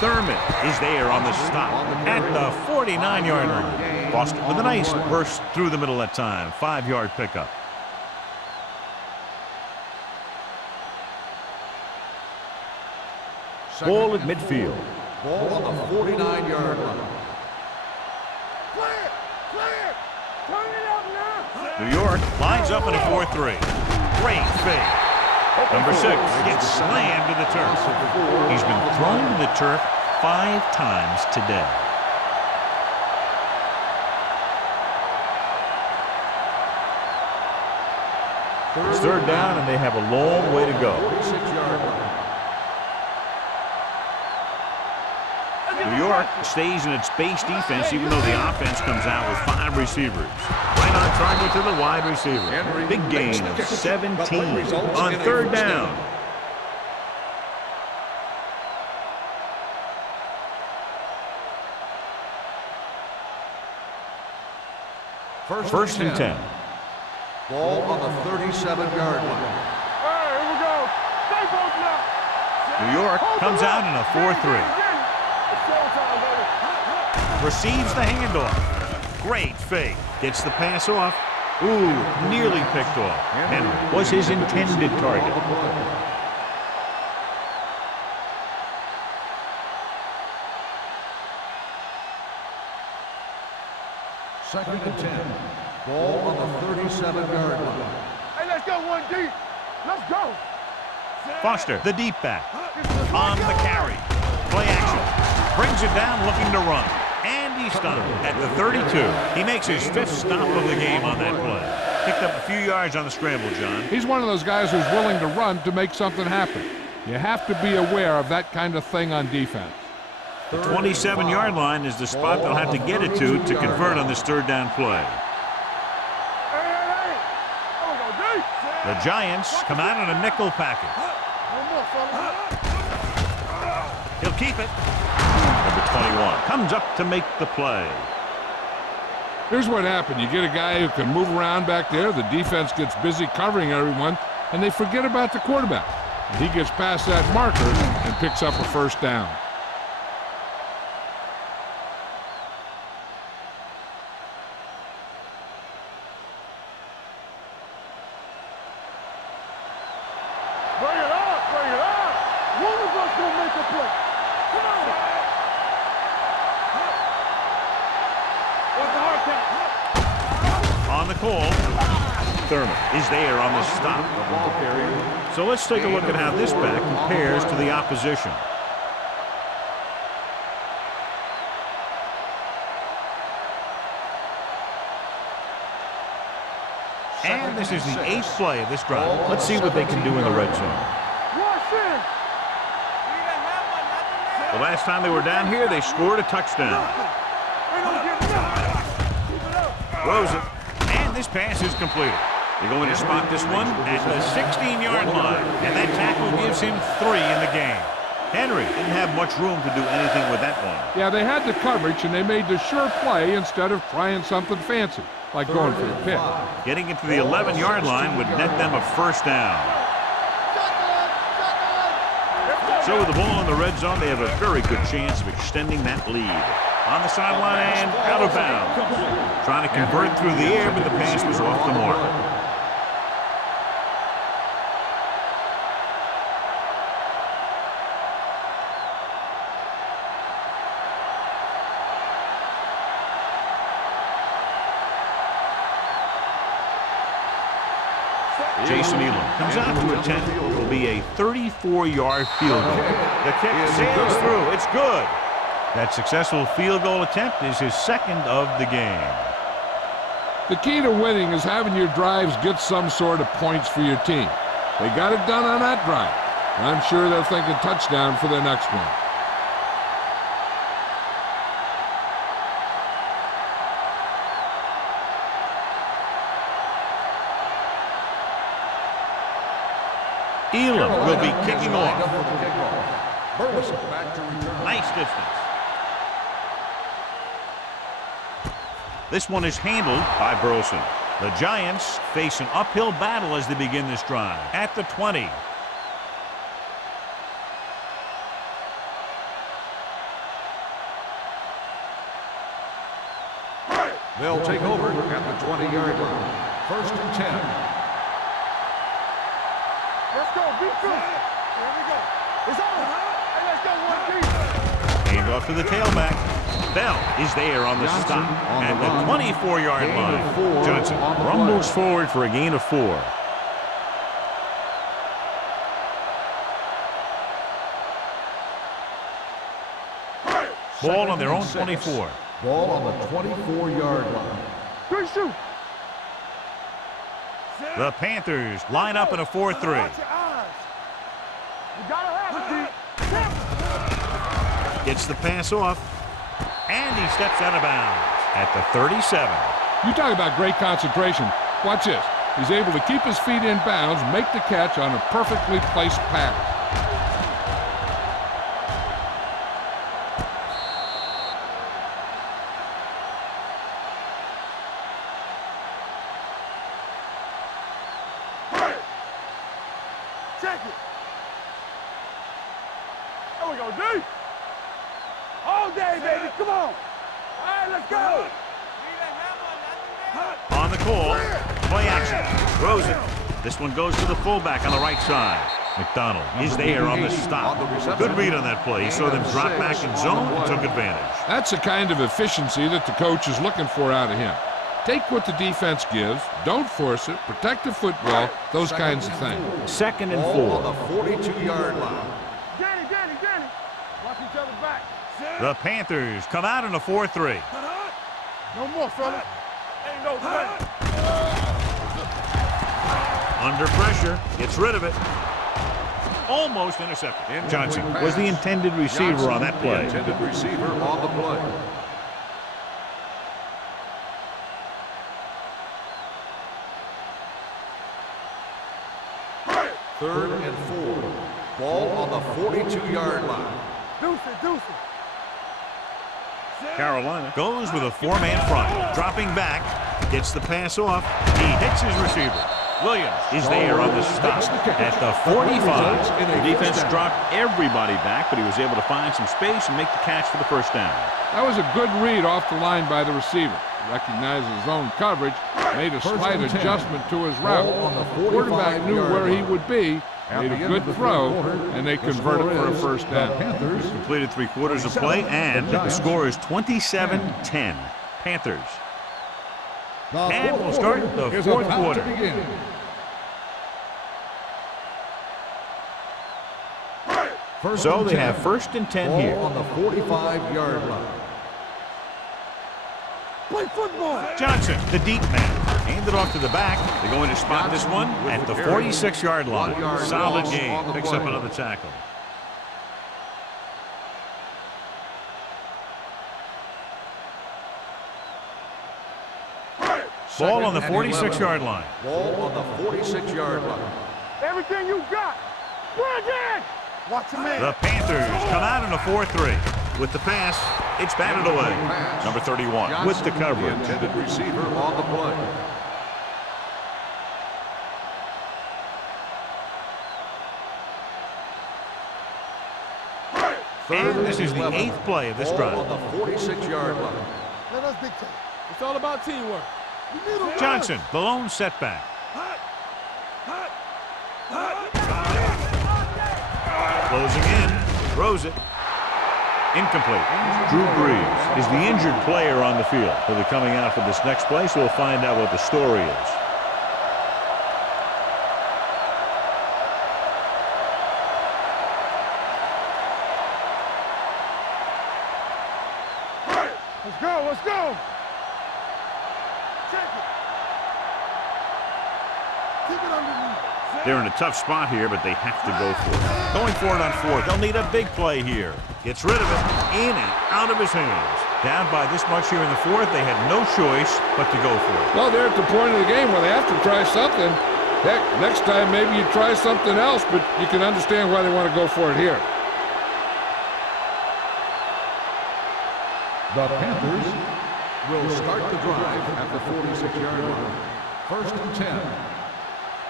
Thurman is there on the stop at the 49-yard line. Foster with a nice burst through the middle that time. 5-yard pickup. Ball at midfield. Ball on the 49-yard line. Clear. Turn it up now. New York lines up in a 4-3. Great fake. Number 6 gets slammed to the turf. He's been thrown to the turf 5 times today. It's third down, and they have a long way to go. 46-yard line. New York stays in its base defense, even though the offense comes out with 5 receivers. Right on target to the wide receiver. Big gain of 17 on third down. First and 10. Ball on the 37-yard line. All right, here we go. Stay both now. New York comes out in a 4-3. It's showtime, baby. Receives the handoff. Great fake. Gets the pass off. Ooh, nearly picked off. And was his intended target. Second and 10. Ball on the 37-yard line. Hey, let's go one deep. Let's go. Foster, the deep back. On the carry. Play action. Brings it down looking to run. And he's stopped at the 32. He makes his 5th stop of the game on that play. Picked up a few yards on the scramble, John. He's one of those guys who's willing to run to make something happen. You have to be aware of that kind of thing on defense. The 27-yard line is the spot they'll have to get it to convert on this third down play. Hey. Oh, go deep. The Giants come out in a nickel package. One more, fella. He'll keep it. Number 21 comes up to make the play. Here's what happened. You get a guy who can move around back there. The defense gets busy covering everyone, and they forget about the quarterback. He gets past that marker and picks up a first down. Bring it up. One of us will make a play. Come on. What's the hard count? On the call, Thurman is there on the stop. So let's take a look at how this back compares to the opposition. And this is the 8th play of this drive. Let's see what they can do in the red zone. The last time they were down here, they scored a touchdown. Throws it, and this pass is completed. They're going to spot this one at the 16-yard line, and that tackle gives him 3 in the game. Henry didn't have much room to do anything with that one. Yeah, they had the coverage, and they made the sure play instead of trying something fancy, like going for the pick. Getting it to the 11-yard line would net them a first down. So with the ball in the red zone, they have a very good chance of extending that lead. On the sideline and out of bounds. Trying to convert through the air, but the pass was off the mark. Jason Elam comes out to attempt what will be a 34-yard field goal. The kick sails through. It's good. That successful field goal attempt is his 2nd of the game. The key to winning is having your drives get some sort of points for your team. They got it done on that drive. I'm sure they're thinking touchdown for their next one. Elam will be kicking off. Nice distance. This one is handled by Burleson. The Giants face an uphill battle as they begin this drive. At the 20. They'll take over at the 20-yard line. 1st and 10. Let's go, be good. Here we go. It's on. Hey, let's go, 1-3. Hand off to the tailback. Bell is there on the stop at the 24-yard line. Johnson rumbles forward for a gain of 4. Ball on their own 24. Ball on the 24-yard line. Good shoot. The Panthers line up in a 4-3. Watch your eyes. You gotta have it, Gets the pass off. And he steps out of bounds at the 37. You talk about great concentration. Watch this. He's able to keep his feet in bounds, make the catch on a perfectly placed pass. Check it. There we go, D. All day, baby. Come on. All right, let's go. On the call, play action. Throws it. This one goes to the fullback on the right side. McDonald is there on the stop. Good read on that play. He saw them drop back in zone and took advantage. That's the kind of efficiency that the coach is looking for out of him. Take what the defense gives, don't force it, protect the football, those kinds of things. 2nd and 4. On the 42-yard line. Danny. Watch each other back. The Panthers come out in a 4-3. No more, fellas. Ain't no way. Under pressure, gets rid of it. Almost intercepted. Johnson was the intended receiver on that play. The intended receiver on the play. Third and 4. Ball on the 42-yard line. Deuce it. Carolina goes with a 4-man front. Dropping back, gets the pass off. He hits his receiver. Williams is there on the stop at the 45. The defense dropped everybody back, but he was able to find some space and make the catch for the first down. That was a good read off the line by the receiver. Recognized his own coverage, made a slight adjustment to his route. The quarterback knew where he would be, made a good throw, and they converted for a first down. Completed 3 quarters of play, and the score is 27-10. Panthers. And we'll start the 4th quarter. So they have 1st and 10 here. On the 45-yard line. Play football. Johnson, the deep man. Hand it off to the back. They're going to spot this one at the 46-yard line. Solid game. Picks up another tackle. Ball on the 46-yard line. Ball on the 46-yard line. Everything you got. Run again. Watch your man. The Panthers come out in a 4-3. With the pass, it's batted away. Number 31 Johnson, with the coverage. The intended receiver on the play. And this is the 8th play of this drive. On the 46-yard line. Let us dictate. It's all about teamwork. Johnson, the lone setback. Closing in, throws it. Incomplete. Drew Brees is the injured player on the field. He'll be coming out for this next play, so we'll find out what the story is. Let's go, let's go. Check it. Keep it underneath. They're in a tough spot here, but they have to go for it. Going for it on 4th. They'll need a big play here. Gets rid of it. In and out of his hands. Down by this much here in the 4th, they had no choice but to go for it. Well, they're at the point of the game where they have to try something. Heck, next time maybe you try something else, but you can understand why they want to go for it here. The Panthers will start the drive at the 46-yard line. 1st and 10.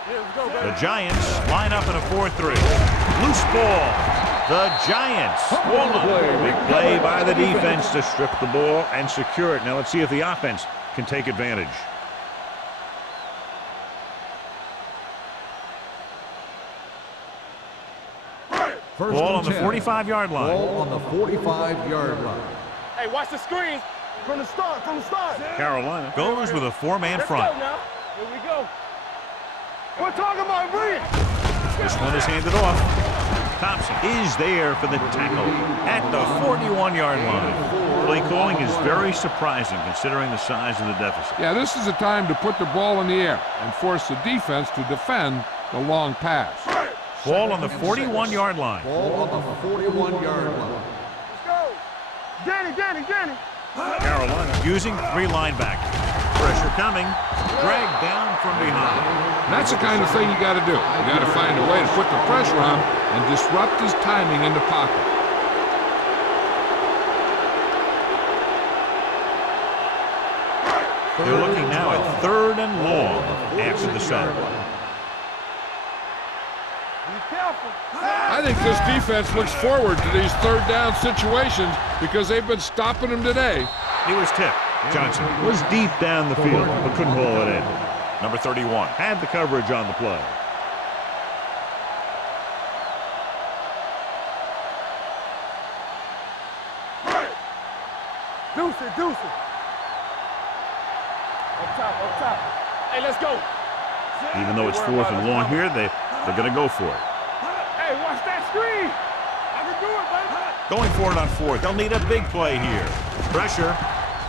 The Giants line up in a 4-3. Loose ball. The Giants. Big play by the defense to strip the ball and secure it. Now let's see if the offense can take advantage. Ball on the 45-yard line. Ball on the 45-yard line. Hey, watch the screen. From the start, from the start. Carolina goes with a 4-man front. Let's go now. Here we go. We're talking about Brees. This one is handed off. Thompson is there for the tackle at the 41-yard line. Play calling is very surprising considering the size of the deficit. Yeah, this is the time to put the ball in the air and force the defense to defend the long pass. Ball on the 41-yard line. Ball on the 41-yard line. Let's go. Danny. Carolina using 3 linebackers. Pressure coming. Dragged down from behind. That's the kind of thing you got to do. You got to find a way to put the pressure on and disrupt his timing in the pocket. They're looking now at 3rd and long after the center. Be careful. I think this defense looks forward to these 3rd down situations because they've been stopping them today. He was tipped. Johnson was deep down the field, but couldn't haul it in. Number 31 had the coverage on the play. Deuce it. Up top. Hey, let's go. Even though it's 4th and long here, they're going to go for it. Hey, watch that screen. I can do it, baby. Going for it on 4th. They'll need a big play here. Pressure.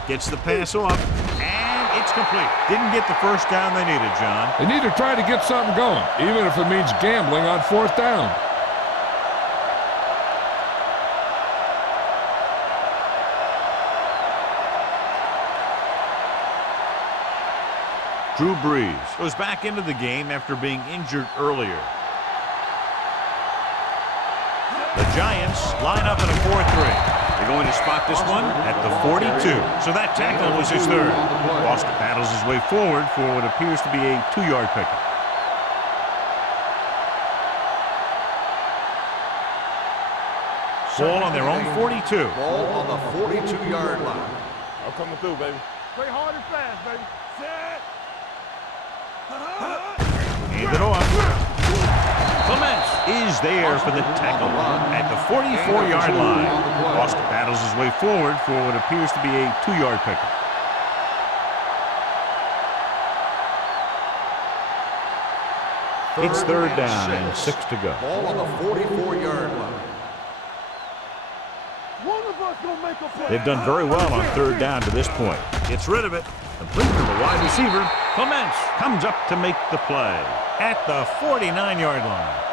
Gets the pass off, and it's complete. Didn't get the first down they needed, John. They need to try to get something going, even if it means gambling on 4th down. Drew Brees goes back into the game after being injured earlier. The Giants line up in a 4-3. They're going to spot this one at the 42. So that tackle was his 3rd. Boston paddles his way forward for what appears to be a 2-yard pickup. Ball on their own 42. Ball on the 42-yard line. I'm coming through, baby. Play hard and fast, baby. Set. Hand it off. Clements is there for the tackle at the 44-yard line. Boston paddles his way forward for what appears to be a 2-yard pickup. It's 3rd down and 6 to go. Ball on the 44-yard line. One of us gonna make a play. They've done very well on 3rd down to this point. Gets rid of it. Complete to the wide receiver. Clements comes up to make the play at the 49-yard line.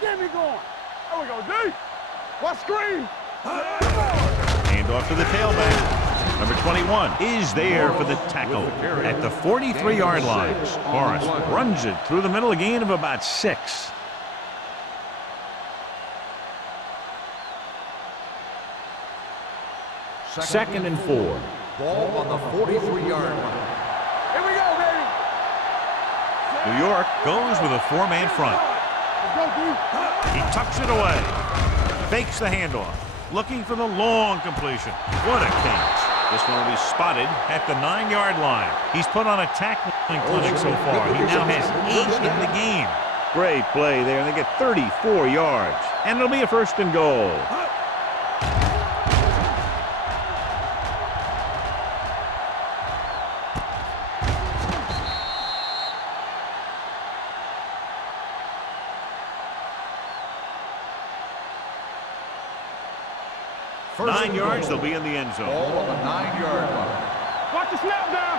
Get me going. There we go, D. What screen? Hand off to the tailback. Number 21 is there for the tackle at the 43-yard line. Morris runs it through the middle, a gain of about 6. Second and 4. Ball on the 43-yard line. Here we go, baby. New York goes with a 4-man front. Let's go, D. He tucks it away. Fakes the handoff. Looking for the long completion. What a catch. This one will be spotted at the 9-yard line. He's put on a tackling clinic so far. He now has 8 in the game. Great play there, and they get 34 yards. And it'll be a first and goal. First 9 and yards, goal. they'll be in the end zone. Ball on the 9-yard line. Watch the snap down.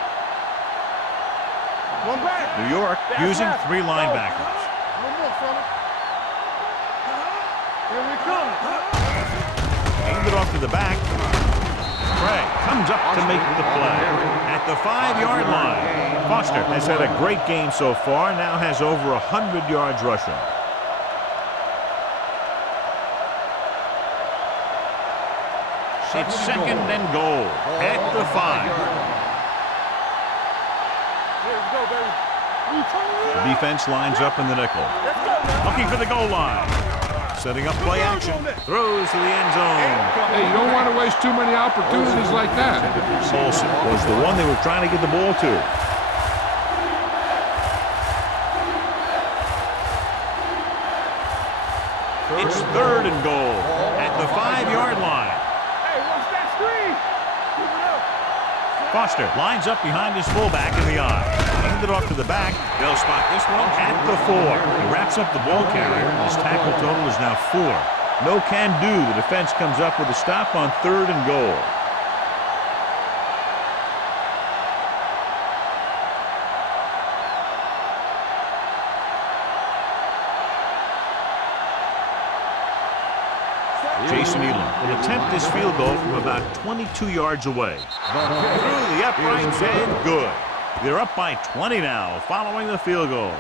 One back. New York That's using left. 3 Go. linebackers. One more, fella. Here we come. Hand it off to the back. Gray comes up to make the play at the 5-yard line. Foster has had a great game so far, now has over 100 yards rushing. It's second and goal at the 5. Here we go, baby. The defense lines up in the nickel. Let's go, man. Looking for the goal line. Setting up play action. Throws to the end zone. Hey, you don't want to waste too many opportunities like that. Olsen was the one they were trying to get the ball to. It's third and goal at the 5-yard line. Hey, watch that screen. Keep it up. Foster lines up behind his fullback in the eye. Handed off to the back. They'll spot this one at the 4. He wraps up the ball carrier. His tackle total is now 4. No can do. The defense comes up with a stop on third and goal. Jason Elam will attempt this field goal from about 22 yards away. Through the uprights and good. They're up by 20 now following the field goal.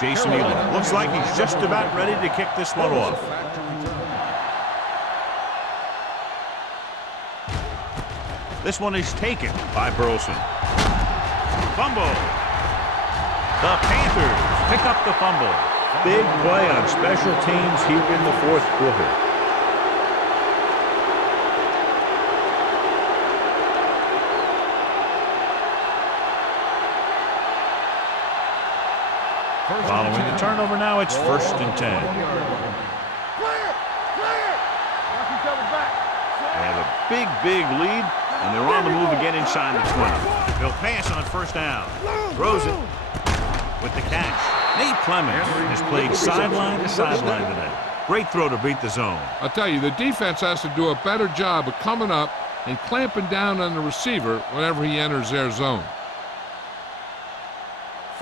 Jason Elam looks like he's just about ready to kick this one off. This one is taken by Burleson. Fumble. The Panthers pick up the fumble. Big play on special teams here in the 4th quarter. Following the turnover now, it's first and 10. Clear. Clear. Watch each other back. They have a big lead, and they're on the move again inside the 20. They'll pass on first down. Throws it with the catch. Nate Clemens has played sideline to sideline today. Great throw to beat the zone. I'll tell you, the defense has to do a better job of coming up and clamping down on the receiver whenever he enters their zone.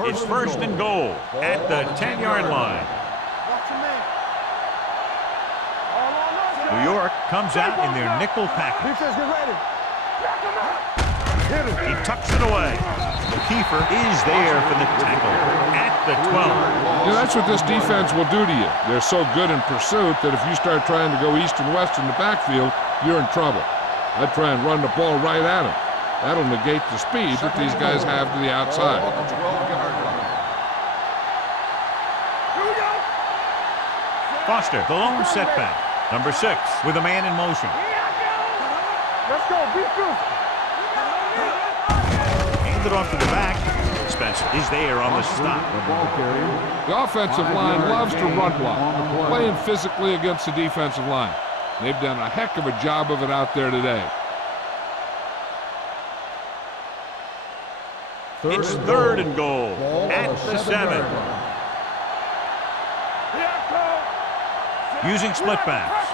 It's first and goal at the 10-yard line. Watch your man. All on us. New York comes out in their nickel package. Defense, get ready. Back him up. Hit him. He tucks it away. Kiefer is there for the tackle at the 12. You know, that's what this defense will do to you. They're so good in pursuit that if you start trying to go east and west in the backfield, you're in trouble. I'd try and run the ball right at them. That'll negate the speed that these guys have to the outside. Ball on the 12-yard line. Here we go. Foster, the lone setback. Number 6 with a man in motion. Let's go. Be good. Handed off to the back. Spence is there on the stop. The ball carrier. The offensive line loves to run block, playing physically against the defensive line. They've done a heck of a job of it out there today. It's 3rd and goal at the 7. Using split backs.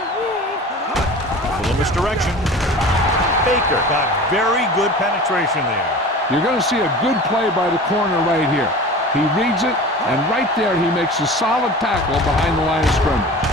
A little misdirection. Baker got very good penetration there. You're going to see a good play by the corner right here. He reads it, and right there he makes a solid tackle behind the line of scrimmage.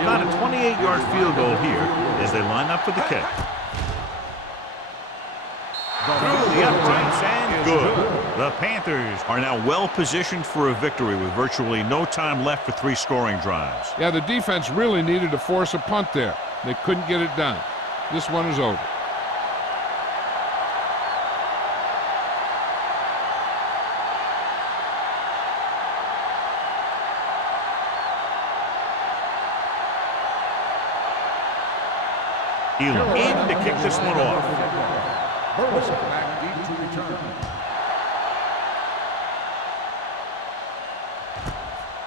About a 28-yard field goal here as they line up for the kick. Through the uprights and good. The Panthers are now well positioned for a victory with virtually no time left for 3 scoring drives. Yeah, the defense really needed to force a punt there. They couldn't get it done. This one is over. Elam in to kick this one off. Burleson back deep to return.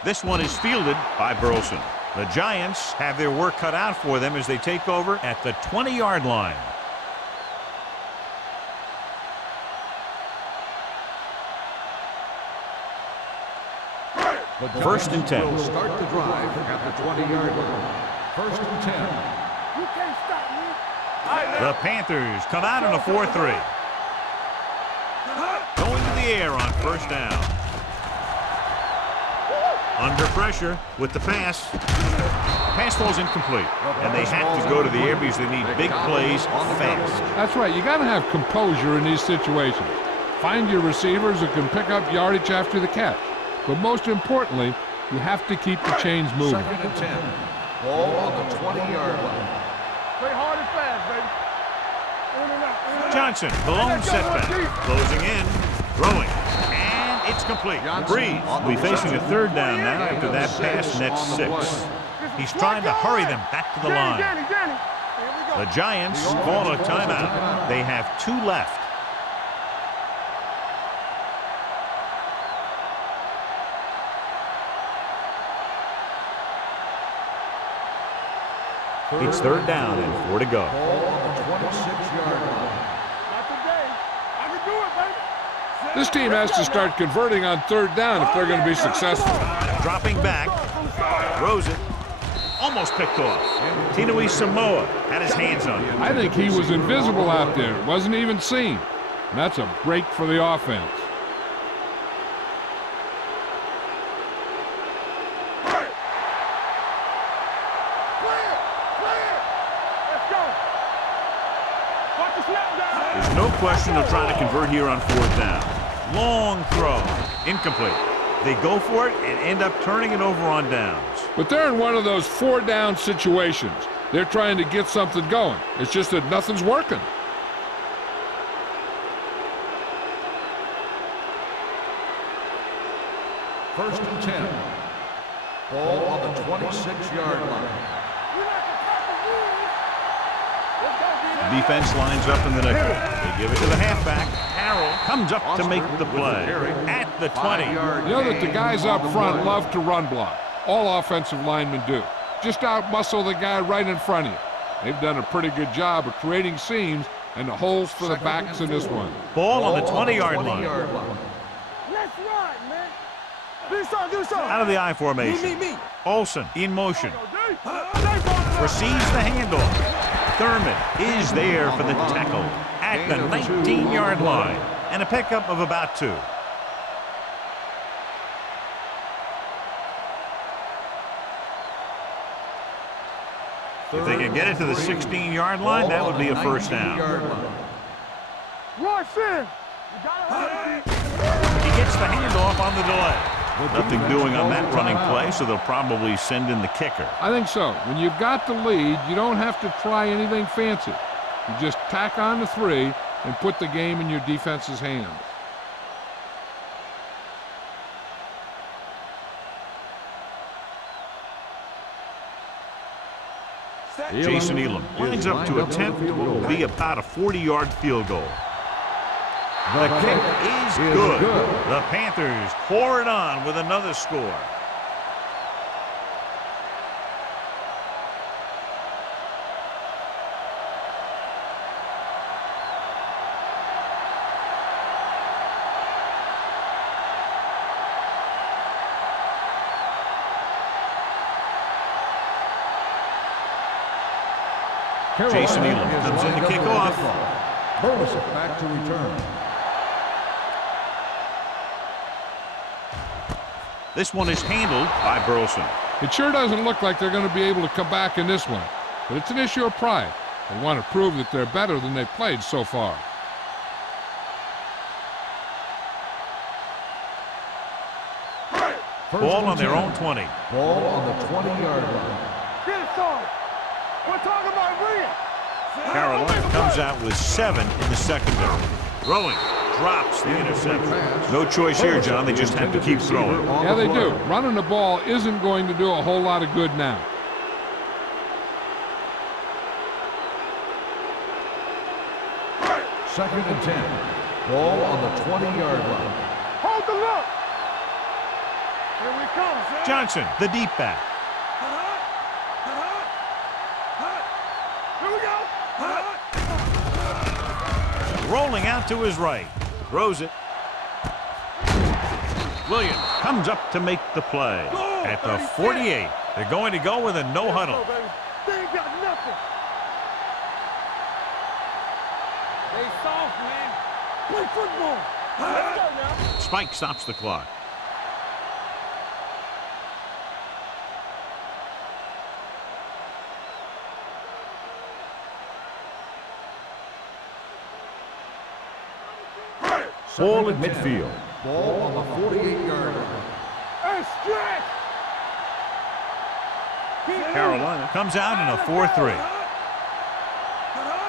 This one is fielded by Burleson. The Giants have their work cut out for them as they take over at the 20-yard line. First and 10. Will start the drive at the 20-yard line. First and 10. You can't stop me. The Panthers come out in a 4-3. Going to the air on first down. Under pressure with the pass. Pass falls incomplete. And they have to go to the air because they need big plays fast. That's right. You got to have composure in these situations. Find your receivers who can pick up yardage after the catch. But most importantly, you have to keep the chains moving. Second and 10. Ball on the 20-yard line. Play hard and fast, baby. In and out, in and out. Johnson, the lone setback. Closing in, throwing, and it's complete. Breeze will be facing a 3rd down now after that pass nets 6. He's trying to hurry them back to the line. Danny. The Giants call a timeout. They have 2 left. It's 3rd down and 4 to go. Ball on the 26-yard line. Not today. I can do it, baby. This team has to start converting on 3rd down if they're going to be successful. Dropping back, throws it, almost picked off. Tinui Samoa had his hands on it. I think he was invisible out there. Wasn't even seen. And that's a break for the offense. There's no question they're trying to convert here on 4th down. Long throw, incomplete. They go for it and end up turning it over on downs. But they're in one of those 4-down situations. They're trying to get something going. It's just that nothing's working. First and 10. Ball on the 26-yard line. Defense lines up in the nickel. They give it to the halfback. Harrell comes up to make the play at the 20. You know that the guys up front love to run block. All offensive linemen do. just out-muscle the guy right in front of you. They've done a pretty good job of creating seams and the holes for the backs in this one. Ball on the 20-yard line. Let's run, man. Do something. Out of the I formation. Olsen in motion. Receives the handoff. Thurman is there for the tackle at the 19-yard line. And a pickup of about 2. If they can get it to the 16-yard line, that would be a first down. Rush in. He gets the handoff on the delay. Nothing doing on that running play, so they'll probably send in the kicker. I think so. When you've got the lead, you don't have to try anything fancy. You just tack on the 3 and put the game in your defense's hands. Jason Elam lines up to attempt what will be about a 40-yard field goal. The kick is good. The Panthers pour it on with another score. Jason Elam comes in to kick off. Burleson back to return. This one is handled by Burleson. It sure doesn't look like they're going to be able to come back in this one, but it's an issue of pride. They want to prove that they're better than they've played so far. Ball on their own 20. Ball on the 20-yard line. Get it started. We're talking about Rhea. Carolina comes out with 7 in the secondary. Throwing. Drops the interception. No choice here, John. They just have to keep throwing. Yeah, they do. Running the ball isn't going to do a whole lot of good now. Second and 10. Ball on the 20-yard line. Hold the look. Here we come, Zach. Johnson, the deep back. Here we go. Rolling out to his right. Throws it. Williams comes up to make the play. At the 48, they're going to go with a no huddle. They ain't got nothing. They soft, man. Play football. Let's go now. Spike stops the clock. Ball at midfield. Ball on the 48-yard line. And stretch. Carolina comes out in a 4-3.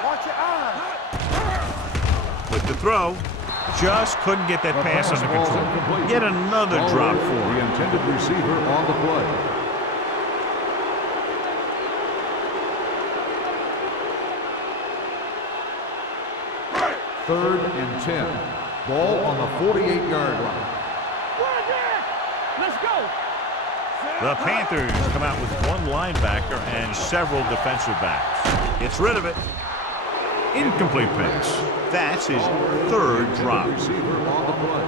Watch your eyes. With the throw, just couldn't get that pass under control. Yet another drop for The him. intended receiver on the play. Third and 10. Ball on the 48-yard line. Let's go. The Panthers come out with 1 linebacker and several defensive backs. Gets rid of it. Incomplete pass. That's his 3rd drop. Receiver on the play.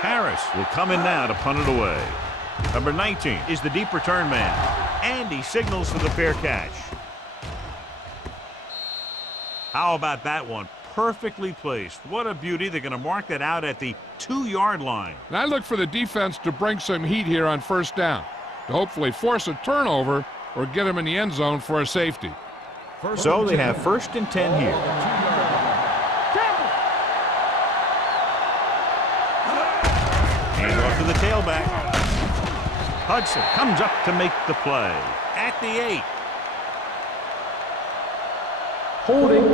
Harris will come in now to punt it away. Number 19 is the deep return man, and he signals for the fair catch. How about that one? Perfectly placed. What a beauty. They're going to mark that out at the 2-yard line. And I look for the defense to bring some heat here on first down, to hopefully force a turnover or get them in the end zone for a safety. So they have 1st and 10 here. Hand off to the tailback. Hudson comes up to make the play. At the 8. Holding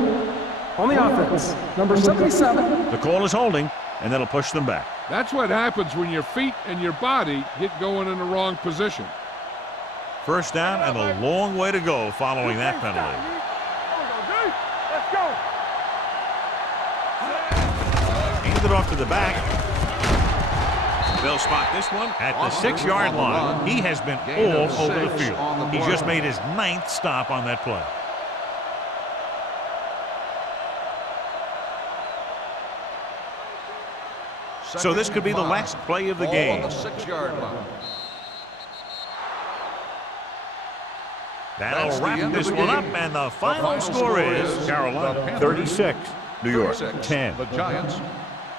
on the offense. Number 77. The call is holding, and that'll push them back. That's what happens when your feet and your body get going in the wrong position. First down and a long way to go following that penalty. Let's go. Hand it off to the back. They'll spot this one at the 6-yard line. He has been all over the field. He just made his 9th stop on that play. So this could be the last play of the game. On the 6-yard line. That'll wrap this one up, and the final score is Carolina 36, New York 10. The Giants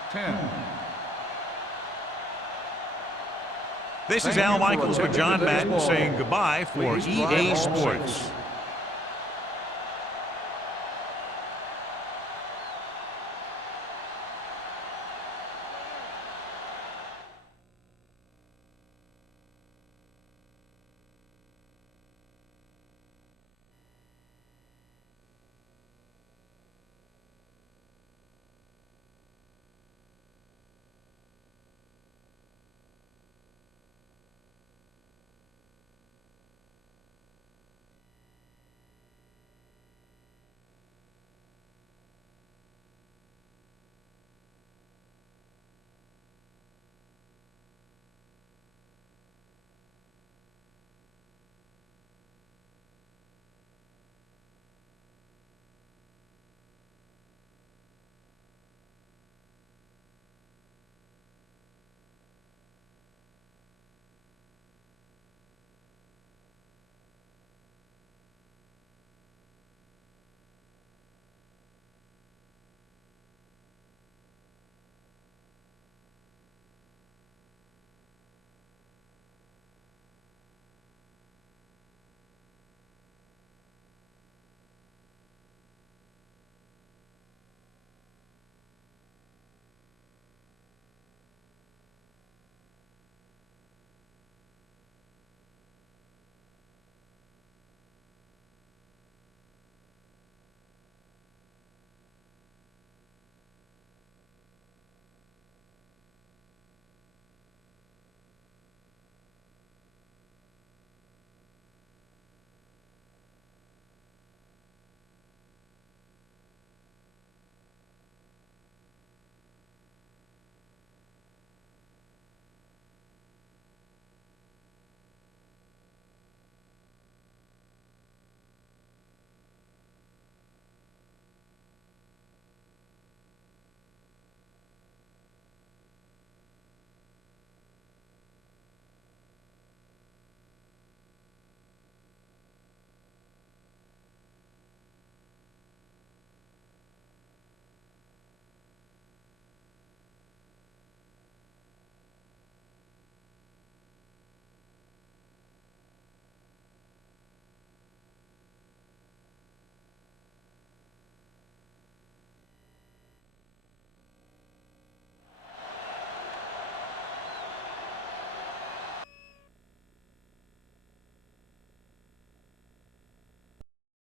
10. This is Al Michaels with John Madden saying goodbye for EA Sports.